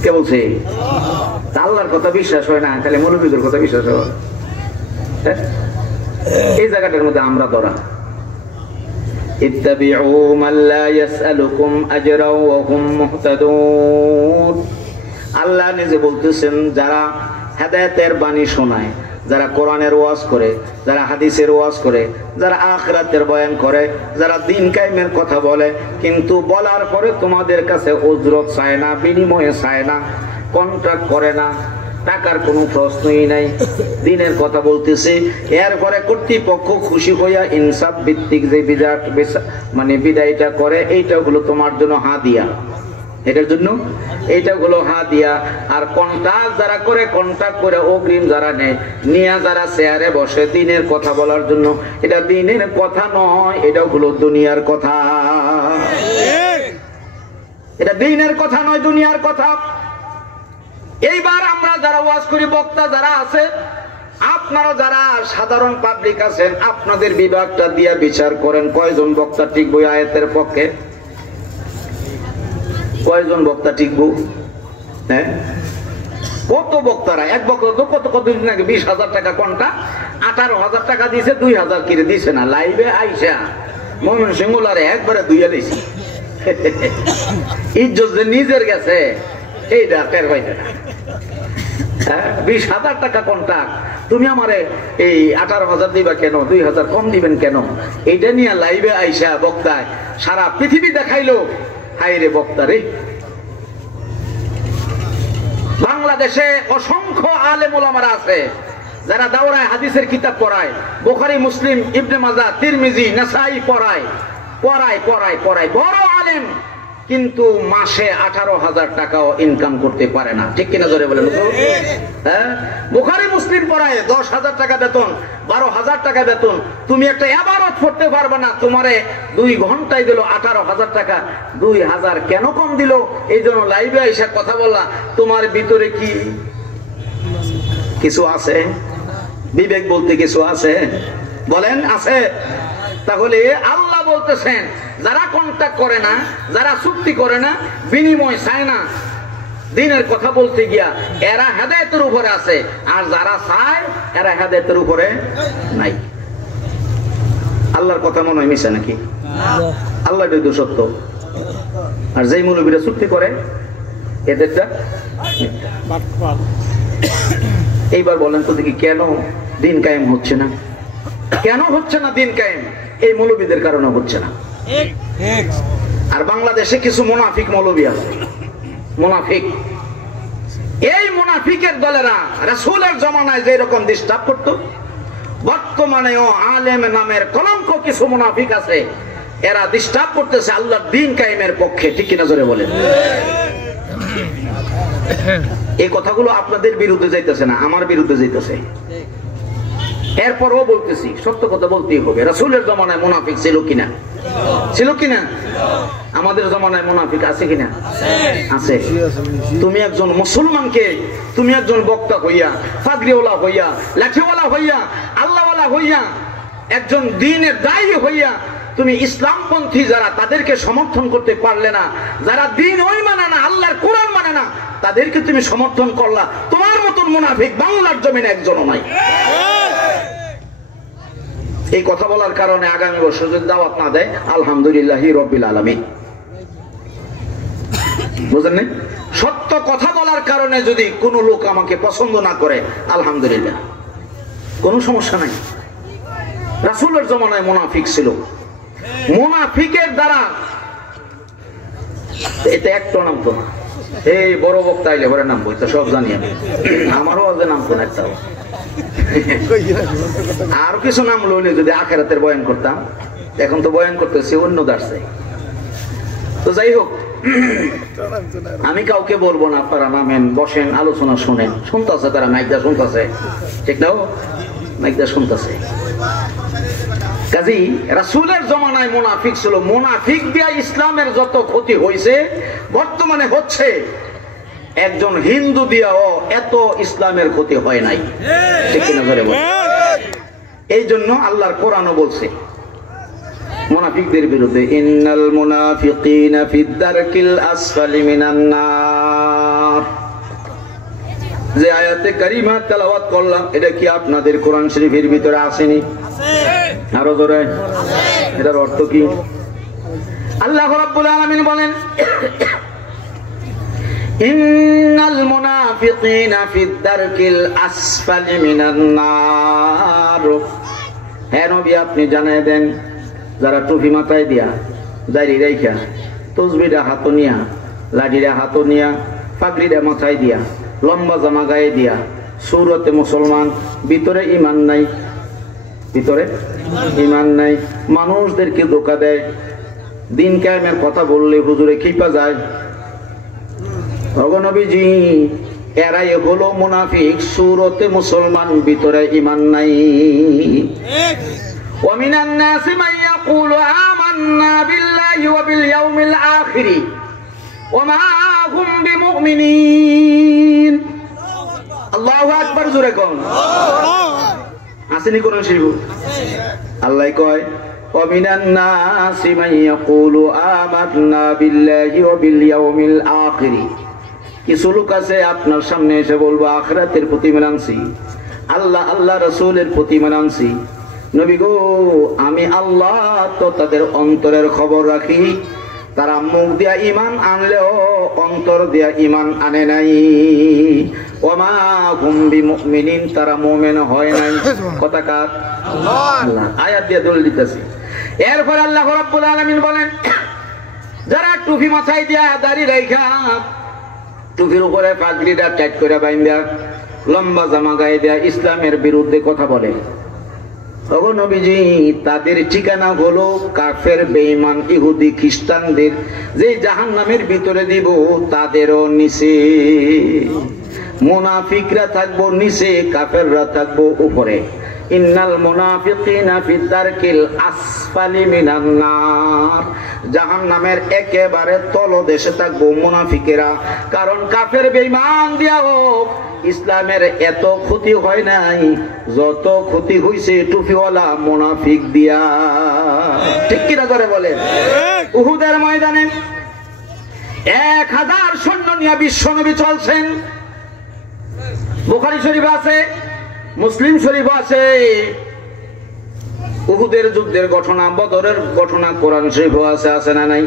কে বলছে? আল্লাহর কথা বিশ্বাস হয় না, খালি মৌলবীদের কথা বিশ্বাস হয়। এই জায়গাটার মধ্যে আমরা ধরা। ইত্তাবিউ মান লা ইয়াসআলুকুম আজরা ওয়া হুম মুহতাদুন। আল্লাহ নিজে বলতেছেন যারা হেদায়েতের বাণী শোনায়, যারা কোরআনের ওয়াজ করে, যারা হাদিসের ওয়াজ করে, যারা আখিরাতের বয়ান করে, যারা দ্বীন কায়েমের কথা বলে, কিন্তু বলার পরে তোমাদের কাছে উজরত চায় না, বিনিময়ে চায় না, কন্ট্রাক্ট করে না, টাকার কোনো প্রশ্নই নাই, দ্বীনের কথা বলতেছে। এরপরে কর্তৃপক্ষ খুশি হইয়া ইনসাফ ভিত্তিক যে বিদায়টা করে, এইটা হলো তোমার জন্য হাদিয়া, এটার জন্য এইটা হলো হাদিয়া। আর কন্ট্রাক্ট যারা করে, কন্ট্রাক্ট করে অগ্রিম যারা নেয়, নিয়া যারা চেয়ারে বসে দ্বীনের কথা বলার জন্য, এটা দ্বীনের কথা নয়, এটা হলো দুনিয়ার কথা। এটা দ্বীনের কথা নয়, দুনিয়ার কথা। এইবার আমরা যারা ওয়াজ করি, বক্তা যারা আছে, আপনারা যারা সাধারণ পাবলিক আছেন, আপনাদের বিভাগটা দিয়ে বিচার করেন কয়জন বক্তা টিকবো আয়াতের পক্ষে, কয়জন বক্তা টিকবো? হ্যাঁ, কত বক্তারা, এক বক্তা তো কতদিন আগে 20,000 টাকা কোনটা 18,000 টাকা দিয়েছে, 2,000 কিনে দিছে না, লাইভে আইসা মোমেন সিঙ্গুলারে একবারে দুইয়া দিছে। ইজ্জত যে নিজের গেছে এইটা টের পাইছে না। 20,000 টাকা কন্ট্রাক্ট, তুমি আমারে এই 18,000 দিবা কেন, 2,000 কম দিবেন কেন? এইটা নিয়ে লাইভে আইসা বক্তায় সারা পৃথিবী দেখাইলো। হাই রে বক্তা রে! বাংলাদেশে অসংখ্য আলেম ওলামারা আছে যারা দাওরায় হাদিসের কিতাব পড়ায়, বুখারী, মুসলিম, ইবনে মাজাহ, তিরমিজি, নাসাই পড়ায়, বড় আলেম, কিন্তু মাসে 18,000 টাকাও ইনকাম করতে পারে না। ঠিক কিনা জোরে বলেন? হ্যাঁ, বুখারী মুসলিম পড়ায় 10,000 টাকা বেতন, 12,000 টাকা বেতন, তুমি একটা ইবাদত পড়তে পারবে না, তোমারে 2 ঘন্টায় দিল 18,000 টাকা। 2,000 কেন কম দিল? এই জন্য লাইভে এসে কথা বললা। তোমার ভিতরে কি কিছু আছে? বিবেক বলতে কিছু আছে? বলেন আছে? তাহলে আল্লাহ বলতেছেন যারা কন্ট্যাক্ট করে না, যারা চুক্তি করে না, বিনিময় চায় না, দ্বীনের কথা বলতে গিয়া এরা হেদায়েতের উপরে আছে, আর যারা চায় এরা হেদায়েতের উপরে নাই। আল্লাহর কথা মনে হয় মিশা নাকি? আল্লাহ তো সত্য, আর যেই মৌলবীরা চুক্তি করে এদেরটা। এইবার বলেন তো দেখি, কেন দ্বীন কায়েম হচ্ছে না? কেন হচ্ছে না দ্বীন কায়েম? এই মৌলবীদের কারণে হচ্ছে না। আর বাংলাদেশে কিছু মুনাফিক মৌলবী আছে, মুনাফিক। এই মুনাফিকের দলেরা রাসূলের জামানায় যে রকম ডিস্টার্ব করতো, বর্তমানেও আলেম নামের কলঙ্ক কিছু মুনাফিক আছে, এরা ডিস্টার্ব করতেছে আল্লাহর দ্বীন কায়েমের পক্ষে। ঠিক কিনা জোরে বলেন? এই কথাগুলো আপনাদের বিরুদ্ধে যাইতেছে না, আমার বিরুদ্ধে যাইতেছে। এরপরও বলতেছি, সত্য কথা বলতেই হবে। রাসূলের জামানায় মুনাফিক ছিল কিনা? ছিল কিনা? আমাদের জামানায় মুনাফিক আছে কিনা? আছে। তুমি একজন মুসলমানকে, তুমি একজন বক্তা হইয়া, পাগড়িওয়ালা হইয়া, লাঠিওয়ালা হইয়া, আল্লাহওয়ালা হইয়া, একজন দ্বীনের দায়ী হইয়া, তুমি ইসলামপন্থী যারা তাদেরকে সমর্থন করতে পারলে না, যারা দ্বীন ওই মানে না, আল্লাহর কোরআন মানে না, তাদেরকে তুমি সমর্থন করলা। তোমার মতন মুনাফিক বাংলার জমিনে একজনও নাই। এই কথা বলার কারণে আগামী বছর যদি দাওয়াত না দেয়, আলহামদুলিল্লাহি রাব্বিল আলামিন। বুঝলেন? সত্য কথা বলার কারণে যদি কোনো লোক আমাকে পছন্দ না করে, আলহামদুলিল্লাহ, কোনো সমস্যা নাই। রাসূলের জামানায় মুনাফিক ছিল, মুনাফিকের দ্বারা এটা একটা নামতো না। এই বড় বক্তা আইলে পরে নামবো, এটা সব জানি আমি, আমারও আজ নামতো না একটাও। আর কিছু নাম লইলে যদি আখেরাতের বয়ান করতাম, এখন তো বয়ান করতেছি অন্য দার্সে। তো যাই হোক, আমি কাউকে বলবো না, আপনারা নামেন, বসেন, আলোচনা শোনেন। শুনতেছে তারা, মাইকদা শুনতেছে, ঠিক না? মাইকদা শুনতেছে। কাজী রাসূলের জমানায় মুনাফিক ছিল, মুনাফিক দিয়া ইসলামের যত ক্ষতি হয়েছে বর্তমানে হচ্ছে, একজন হিন্দু দিয়াও এত ইসলামের ক্ষতি হয় নাই, ঠিক কিনা ধরে বল। এই জন্য আল্লাহর কোরআনও বলছে মুনাফিকদের বিরুদ্ধে, ইন্নাল মুনাফিকিনা ফিদ দারকিল আসফালি মিনান নার। যে আয়াতে কারিমা তেলাওয়াত করলাম, এটা কি আপনাদের কোরআন শরীফের ভিতরে আসেনি? আরো জোরে, এটার অর্থ কি? আল্লাহ রাব্বুল আলামিন বলেন, ইন্নাল মুনাফিকিনা ফিদ দারকিল আসফালি মিনান নার। হে নবী, আপনি জানায় দেন, যারা টুপি মাথায় দিয়া, দাড়ি রাইখা, তসবিটা হাত নিয়া, লাঠিটা হাত নিয়া, পাগড়িটা মাথায় দিয়া, লম্বা জামা গায়ে দিয়া, সুরতে মুসলমান, ভিতরে ঈমান নাই, ভিতরে ঈমান নাই, মানুষদেরকে ধোঁকা দেয়, দিন কায়েমের কথা বললে হুজুরে ক্ষিপা যায়। ওগো নবীজি, এরাই হলো মুনাফিক, সুরতে মুসলমান, ভিতরে ঈমান নাই। ومن الناس من يقول آمنا بالله وباليوم الآخر وما هم بمؤمنين। الله أكبر জোরে কোন আসেনি কোরআন শরীফ? আল্লাহ কয়, ومن الناس من يقول آمنا بالله وباليوم الآخر। কিছু লোক আছে আপনার সামনে এসে বলবো আখিরাতের প্রতি ঈমান আনছি, আল্লাহ আল্লাহ রাসূলের প্রতি ঈমান আনছি। নবী গো, আমি আল্লাহ তো তাদের অন্তরের খবর রাখি, তারা মুখ দিয়া ঈমান আনলেও অন্তর দিয়া ঈমান আনে নাই। ওমা হুম বিমুমিনিন, তারা মুমিন হয় নাই। কথা কার? আল্লাহ। আয়াত দিয়ে দলিল দিতেছি। এরপর আল্লাহ রাব্বুল আলামিন বলেন, যারা টুপি মাথায় দিয়া, দাড়ি রাইখা, টুপির উপরে পাগড়িটা টাইট করে বাইন্দা, লম্বা জামা গায়ে দেয়া, ইসলামের বিরুদ্ধে কথা বলে, ওগো নবীজি, তাদের ঠিকানা হলো কাফের, বেঈমান, ইহুদি, খ্রিস্টানদের যে জাহান্নামের ভিতরে দিব, তাদেরও নিচে। মুনাফিকরা থাকবো নিচে, কাফেররা থাকবো উপরে। ইন্নাল মুনাফিকিনা ফিদ দারকিল আসফালি মিনান নার। জাহান্নামের একেবারে তলদেশে থাকবো মুনাফিকেরা। কারণ কাফের বেঈমান দিয়াও ইসলামের এত ক্ষতি হয় নাই যত ক্ষতি হইছে টুপিওয়ালা মুনাফিক দিয়া, ঠিক কিনা করে বলেন? উহুদের ময়দানে 1000 সৈন্য নিয়ে বিশ্বনবী চলছেন। বুখারী শরীফ আছে, মুসলিম শরীফ আছে। উহুদের যুদ্ধের ঘটনা, বদরের ঘটনা কোরআন শরীফে আছে, আছে না নাই?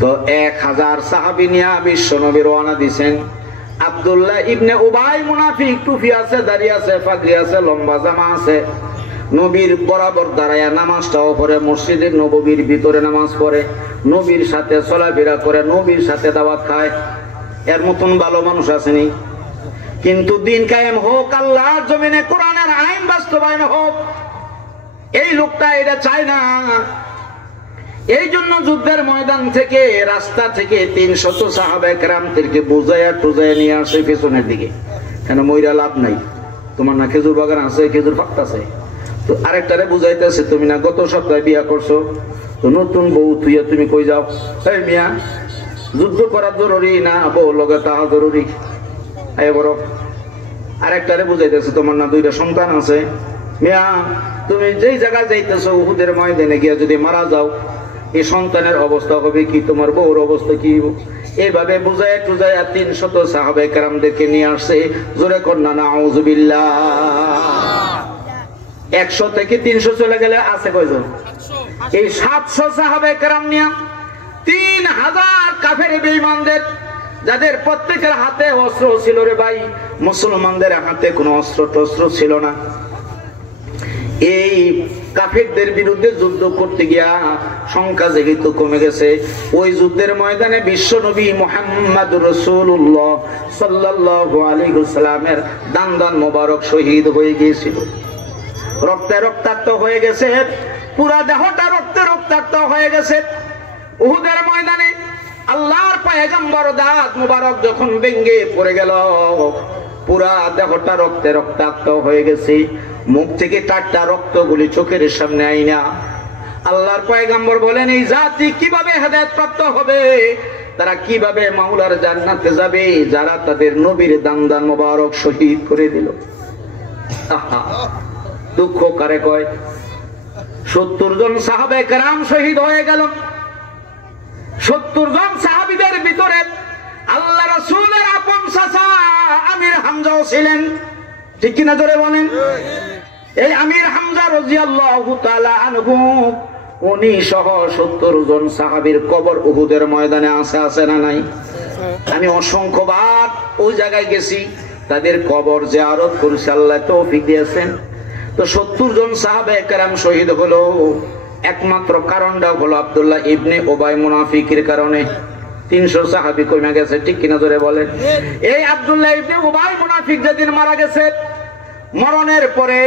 তো 1000 সাহাবী নিয়ে বিশ্বনবী রওনা দিয়েছেন। আব্দুল্লাহ ইবনে উবাই মুনাফিক, টুপি আছে, দাড়ি আছে, পাগড়ি আছে, লম্বা জামা আছে, নবীর বরাবর দাঁড়ায়া নামাজটাও পড়ে, মসজিদের নববীর ভিতরে নামাজ পড়ে, নবীর সাথে চলাফেরা করে, নবীর সাথে দাওয়াত খায়। এর মতন ভালো মানুষ আসেনি। কিন্তু দিন কায়েম হোক, আল্লাহর জমিনে কোরআনের আইন বাস্তবায়ন হোক, এই লোকটা এটা চায় না। এই জন্য যুদ্ধের ময়দান থেকে, রাস্তা থেকে 300 সাহাবায়ে কেরামদেরকে বুঝাইয়া টুজাইয়া নিয়ে আসে পেছনের দিকে। কেন? মইরা লাভ নাই, তোমার না খেজুর বাগান আছে, খেজুর পাকতাছে। তো আরেকটারে বুঝাইতেছে, তুমি না গত সপ্তাহে বিয়া করছো, তো নতুন বউ তুইয়া তুমি কই যাও? এই মিয়া, যুদ্ধ করা জরুরি না বউ লগে তাহা জরুরি? আয় বড়। আরেকটারে বুঝাইতেছে, তোমার না 2টা সন্তান আছে, মিয়া তুমি যেই জায়গায় যাইতেছো, উহুদের ময়দানে গিয়া যদি মারা যাও, এই সন্তানের অবস্থা হবে কি, তোমার বউর অবস্থা কি? এইভাবে বুঝায় টুজাইয়া 300 সাহাবায়ে কেরামদেরকে নিয়ে আসছে। জোরে কন্যা নাউযুবিল্লাহ। 100 থেকে 300 চলে গেলে আছে কয়জন? এই 700 সাহাবায়ে কেরাম নিয়ে 3000 কাফের বেঈমানদের, যাদের প্রত্যেকের হাতে অস্ত্র ছিল রে ভাই, মুসলমানদের হাতে কোনো অস্ত্র টস্ত্র ছিল না। এই কাফেরদের বিরুদ্ধে যুদ্ধ করতে গিয়া সংখ্যা যেহেতু কমে গেছে, ওই যুদ্ধের ময়দানে বিশ্বনবী মুহাম্মদুর রাসূলুল্লাহ সাল্লাল্লাহু আলাইহি ওয়াসাল্লামের দান মোবারক শহীদ হয়ে গিয়েছিল। রক্তে রক্তাক্ত হয়ে গেছে, পুরা দেহটা রক্তে রক্তাক্ত হয়ে গেছে। উহুদের ময়দানে আল্লাহর পয়গম্বর দাঁত মুবারক যখন ভেঙে পড়ে গেল, পুরা দেহটা রক্তে রক্তাক্ত হয়ে গেছে। মুখ থেকে টাট্টা রক্তগুলি চোখের সামনে আইনা আল্লাহর পয়গম্বর বলেন, এই জাতি কিভাবে হেদায়েত প্রাপ্ত হবে, তারা কিভাবে মাওলার জান্নাতে যাবে যারা তাদের নবীর দান মোবারক শহীদ করে দিল। দুঃখ কারে কয়? 70 জন সাহাবে কেরাম শহীদ হয়ে গেল। 70 জন সাহাবীদের ভিতরে আল্লাহ রাসূলের আপন চাচা আমির হামজাও ছিলেন, ঠিক কিনা জোরে বলেন? এই আমির হামজা রাদিয়াল্লাহু তাআলা আনহু, উনি সহ 70 জন সাহাবীর কবর উহুদের ময়দানে আছে না নাই? আমি অসংখ্যবার ওই জায়গায় গেছি, তাদের কবর জিয়ারত করেছি, আল্লাহ তৌফিক দিয়েছেন। তো 70 জন সাহাবে কেরাম শহীদ হলো, একমাত্র কারণটা হলো আব্দুল্লাহ ইবনে উবাই মুনাফিকের কারণে। 300 সাহাবী কমে গেছে, ঠিক কিনা জোরে বলেন? এই আব্দুল্লাহ ইবনে উবাই মুনাফিক যেদিন মারা গেছে, মরণের পরে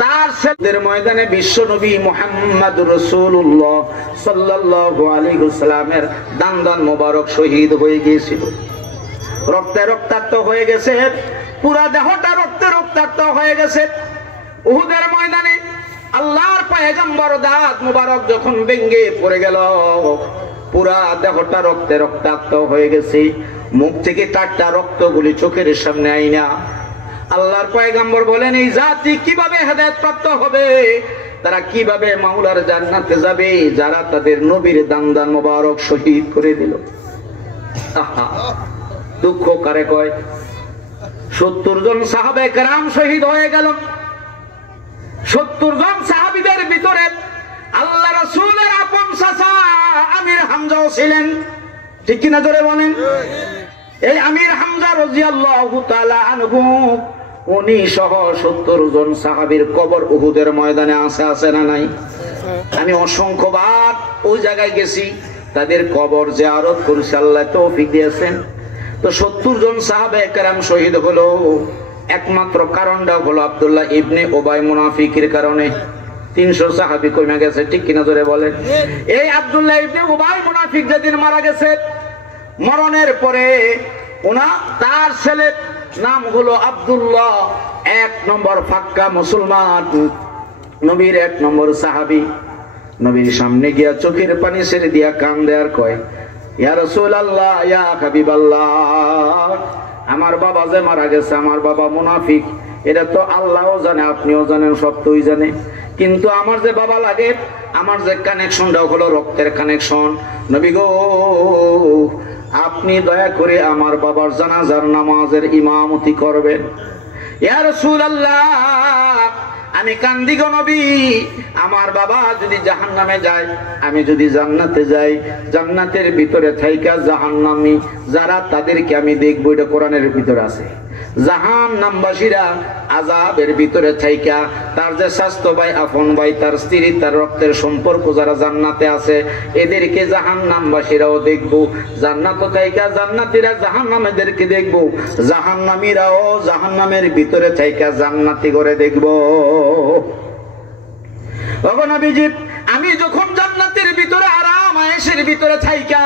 তার ছেলেদের ময়দানে বিশ্বনবী মুহাম্মদুর রাসূলুল্লাহ সাল্লাল্লাহু আলাইহি ওয়াসাল্লামের দান মোবারক শহীদ হয়ে গিয়েছিল। রক্তে রক্তাক্ত হয়ে গেছে, পুরা দেহটা রক্তে রক্তাক্ত হয়ে গেছে। উহুদের ময়দানে আল্লাহর পয়গম্বর দাঁত মুবারক যখন ভেঙে পড়ে গেল, পুরা দেহটা রক্তে রক্তাক্ত হয়ে গেছে। মুখ থেকে টাট্টা রক্তগুলি চোখের সামনে আইনা আল্লাহর পয়গম্বর বলেন, এই জাতি কিভাবে হেদায়েত প্রাপ্ত হবে, তারা কিভাবে মাওলার জান্নাতে যাবে যারা তাদের নবীর দান মোবারক শহীদ করে দিল। দুঃখ কারে কয়? 70 জন সাহাবে কেরাম শহীদ হয়ে গেল। 70 জন সাহাবীদের ভিতরে আল্লাহ রাসূলের আপন চাচা আমির হামজাও ছিলেন, ঠিক কিনা জোরে বলেন? এই আমির হামজা রাদিয়াল্লাহু তাআলা আনহু, উনি সহ 70 জন সাহাবীর কবর উহুদের ময়দানে আছে না নাই? আমি অসংখ্যবার ওই জায়গায় গেছি, তাদের কবর জিয়ারত করেছি, আল্লাহ তৌফিক দিয়েছেন। তো 70 জন সাহাবে কেরাম শহীদ হলো, একমাত্র কারণটা হলো আব্দুল্লাহ ইবনে উবাই মুনাফিকের কারণে। 300 সাহাবী কমে গেছে, ঠিক কিনা জোরে বলেন? এই আব্দুল্লাহ ইবনে উবাই মুনাফিক যেদিন মারা গেছে, মরণের পরে তার ছেলের নাম হলো আব্দুল্লাহ, 1 নম্বর পাক্কা মুসলমান, নবীর 1 নম্বর সাহাবী। নবীর সামনে গিয়া চোখের পানি ছেড়ে দিয়া কান্দে আর কয়, ইয়া রাসূলুল্লাহ, ইয়া হাবিবাল্লাহ, আমার বাবা যে মারা গেছে, আমার বাবা মুনাফিক, এটা তো আল্লাহও জানে, আপনিও জানেন, সব তোই জানে, কিন্তু আমার যে বাবা লাগে, আমার যে কানেকশনটা হলো রক্তের কানেকশন, নবী গো, আপনি দয়া করে আমার বাবার জানাজার নামাজের ইমামতি করবেন। ইয়া রাসূলুল্লাহ, আমি কান্দি গো নবী, আমার বাবা যদি জাহান্নামে যায়, আমি যদি জান্নাতে যাই, জান্নাতের ভিতরে থাইকা জাহান্নামী যারা, তাদেরকে আমি দেখবো, এটা কোরআনের ভিতরে আছে। জাহান্নামবাসীরা আযাবের ভিতরে থাইকা তার যে স্বাস্থ্য ভাই, আপন ভাই, তার স্ত্রী, তার রক্তের সম্পর্ক যারা জান্নাতে আছে, এদেরকে জাহান্নামবাসীরাও দেখবো। জান্নাতে থাইকা জান্নাতীরা জাহান্নামীদেরকে দেখবো, জাহান্নামীরাও জাহান্নামের ভিতরে থাইকা জান্নাতি করে দেখবো। ওগো নবীজি, আমি যখন জান্নাতের ভিতরে আরাম আয়েশের ভিতরে থাইকা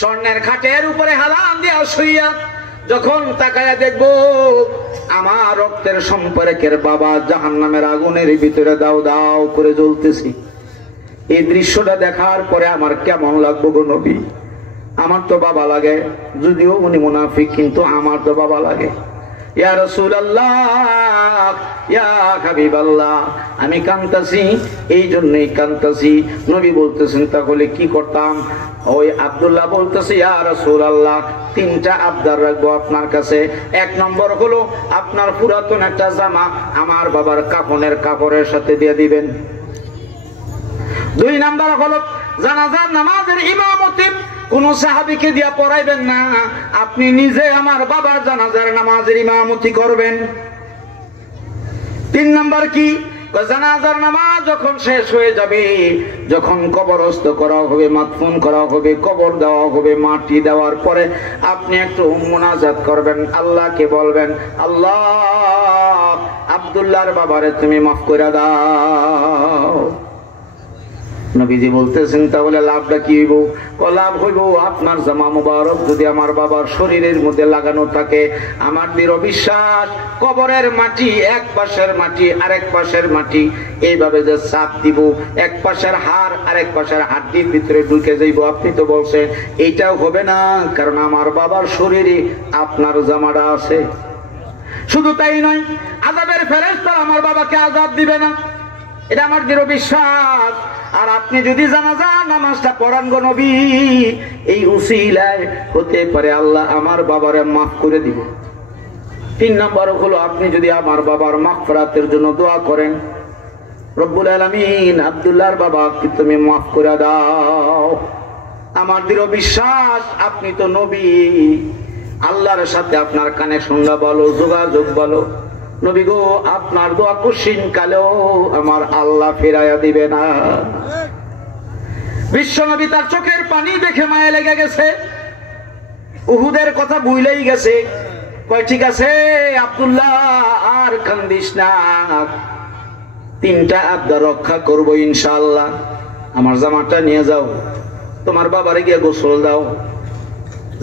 স্বর্ণের খাটের উপরে হালান দিয়া শুইয়া যখন তাকায়া দেখবো, আমার রক্তের সম্পর্কের বাবা জাহান্নামের আগুনের ভিতরে দাও দাও করে জ্বলতেছি, এই দৃশ্যটা দেখার পরে আমার কেমন লাগবো গো নবী? আমার তো বাবা লাগে, যদিও উনি মুনাফিক, কিন্তু আমার তো বাবা লাগে। ইয়া রাসূলুল্লাহ, ইয়া হাবিবাল্লাহ, আমি কাঁদতাছি, এই জন্যই কাঁদতাছি। নবী বলতেছেন, তাহলে কি করতাম? ওই আব্দুল্লাহ বলতেছে, ইয়া রাসূলুল্লাহ, 3টা আবদার রাখবো আপনার কাছে। 1 নম্বর হলো আপনার পুরাতন একটা জামা আমার বাবার কাফনের কাপড়ের সাথে দিয়ে দিবেন। 2 নম্বর হলো জানাজার নামাজের ইমামতি কোন সাহাবীকে দিয়া পড়াইবেন না, আপনি নিজে আমার বাবার জানাজার নামাজের ইমামতি করবেন। 3 নম্বর কি? জানাজার নামাজ যখন শেষ হয়ে যাবে, যখন কবরস্থ করা হবে, মাদফুন করা হবে, কবর দেওয়া হবে, মাটি দেওয়ার পরে আপনি একটু মুনাজাত করবেন, আল্লাহকে বলবেন, আল্লাহ আব্দুল্লাহর বাবারে তুমি মাফ করে দাও। নবীজি বলতেছেন তাহলে লাভটা কি হইব? লাভ হইব আপনার জামা মুবারক যদি আমার বাবার শরীরের মধ্যে লাগানো থাকে, আমার দৃঢ় বিশ্বাস কবরের মাটি এক পাশের মাটি আরেক পাশের মাটি এইভাবে যে চাপ দিব, এক পাশের হাড় আরেক পাশের হাড্ডির ভিতরে ঢুকে যাইব। আপনি তো বলছেন এইটাও হবে না, কারণ আমার বাবার শরীরে আপনার জামাটা আছে। শুধু তাই নয়, আযাবের ফেরেশতা আমার বাবাকে আযাব দিবে না, এটা আমার দৃঢ় বিশ্বাস। আর আপনি যদি জানাজা নামাজটা পড়ান গো নবী, এই উসিলায় হতে পারে আল্লাহ আমার বাবারে মাফ করে দিবে। 3 নম্বর হলো আপনি যদি আমার বাবার মাগফিরাতের জন্য দোয়া করেন, রব্বুল আলামিন আব্দুল্লাহর বাবাকে তুমি মাফ করে দাও। আমার দৃঢ় বিশ্বাস আপনি তো নবী, আল্লাহর সাথে আপনার কানেকশনটা ভালো, যোগাযোগ ভালো। নবী গো, আপনার দোয়া কুশিন কালেও আমার আল্লাহ ফেরাইয়া দিবে না। বিশ্ব নবী তার চোখের পানি দেখে মায়া লেগে গেছে, উহুদের কথা ভুলেই গেছে। কয় ঠিক আছে আব্দুল্লাহ, আর কান্দিস না, 3টা আবদার রক্ষা করব ইনশাআল্লাহ। আমার জামাটা নিয়ে যাও, তোমার বাবারে গিয়ে গোসল দাও,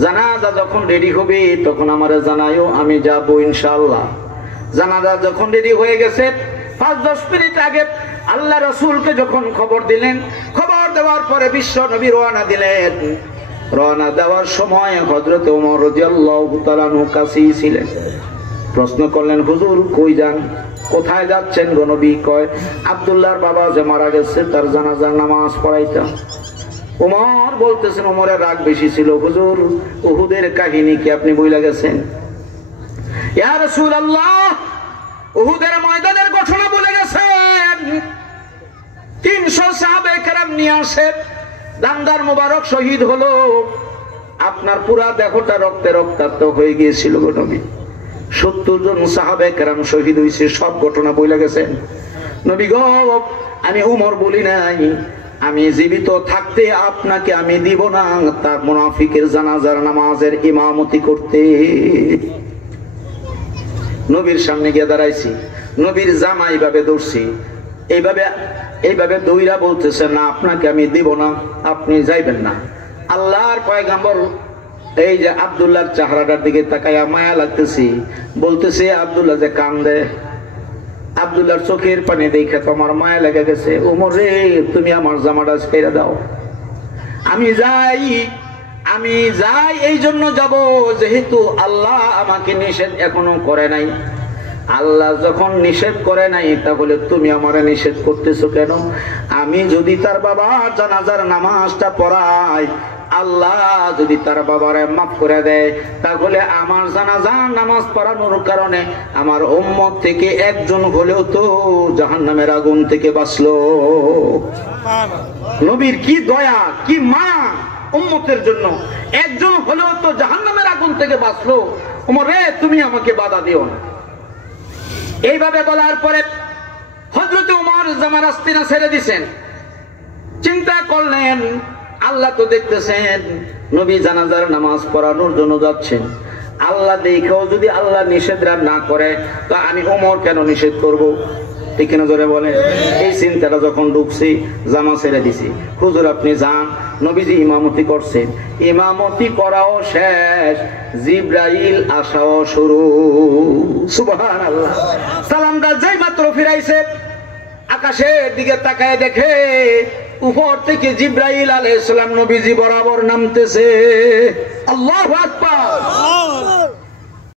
জানাজা যখন রেডি হবে তখন আমারে জানাইও, আমি যাবো ইনশাআল্লাহ। জানাজা যখন রেডি হয়ে গেছে 5-10 মিনিট আগে আল্লাহ রাসূলকে যখন খবর দিলেন, খবর দেওয়ার পরে বিশ্ব নবী রওনা দিলেন। রওনা দেওয়ার সময় হযরত ওমর রাদিয়াল্লাহু তাআলা কাছেই ছিলেন। প্রশ্ন করলেন, হুজুর কই যান, কোথায় যাচ্ছেন গো নবী? কয় আব্দুল্লাহর বাবা যে মারা গেছে তার জানাজার নামাজ পড়াইতাম। ওমর বলতেছেন, ওমরের রাগ বেশি ছিল, হুজুর উহুদের কাহিনী কি আপনি ভুলে গেছেন? ইয়া রাসূলুল্লাহ, উহুদের ময়দানের ঘটনা বলে গেছেন। 300 সাহাবে কেরাম নিয়ে আসে, দান্দার মোবারক শহীদ হলো, আপনার পুরা দেহটা রক্তে রক্তাক্ত হয়ে গিয়েছিল গো নবী। 70 জন সাহাবে কেরাম শহীদ হয়েছে, সব ঘটনা বলে গেছেন। নবী গো, আমি উমর বলি নাই, আমি জীবিত থাকতে আপনাকে আমি দিব না তার মুনাফিকের জানাজার নামাজের ইমামতি করতে। নবীর সামনে গিয়ে দাঁড়াইছি, নবীর জামা এইভাবে ধরছি, এইভাবে দইরা বলতেছে, না আপনাকে আমি দিব না, আপনি যাইবেন না। আল্লাহর পয়গম্বর এই যে আব্দুল্লাহর চেহারাটার দিকে তাকায়া মায়া লাগতেছি, বলতেছে আব্দুল্লাহ যে কান্দে, আব্দুল্লাহর চোখের পানি দেখে তো আমার মায়া লেগে গেছে। ওমর রে, তুমি আমার জামাটা ছেড়ে দাও, আমি যাই এই জন্য যাব যেহেতু আল্লাহ আমাকে নিষেধ এখনো করে নাই। আল্লাহ যখন নিষেধ করে নাই তাহলে তুমি আমারে নিষেধ করতেছো কেন? আমি যদি তার বাবার জানাজার নামাজটা পড়াই, আল্লাহ যদি তার বাবারে মাফ করে দেয়, তাহলে আমার জানাজার নামাজ পড়ানোর কারণে আমার উম্মত থেকে একজন হলেও তো জাহান্নামের আগুন থেকে বাঁচলো। নবীর কি দয়া, কি মায়া উম্মতের জন্য, একজন হলেও তো জাহান্নামের আগুন থেকে বাঁচলো। ওমর রে, তুমি আমাকে বাধা দিও না। এইভাবে বলার পরে হযরত ওমর জামার আস্তিনা ছেড়ে দিছেন। চিন্তা করলেন, আল্লাহ তো দেখতেছেন নবী জানাজার নামাজ পড়ানোর জন্য যাচ্ছেন, আল্লাহ দেখেও যদি আল্লাহ নিষেধ না করে তো আমি ওমর কেন নিষেধ করব? ঠিক না জোরে বলেন। এই চিন্তাটা যখন ঢুকছি, জামা ছেড়ে দিছি, হুজুর আপনি যান। নবীজি ইমামতি করছেন, ইমামতি করাও শেষ, জিবরাইল আসাও শুরু। সুবহানাল্লাহ। সালামটা যেই মাত্র ফিরাইছে, আকাশের দিকে তাকায় দেখে উপর থেকে জিবরাইল আলাইহিস সালাম নবীজি বরাবর নামতেছে। আল্লাহু আকবার।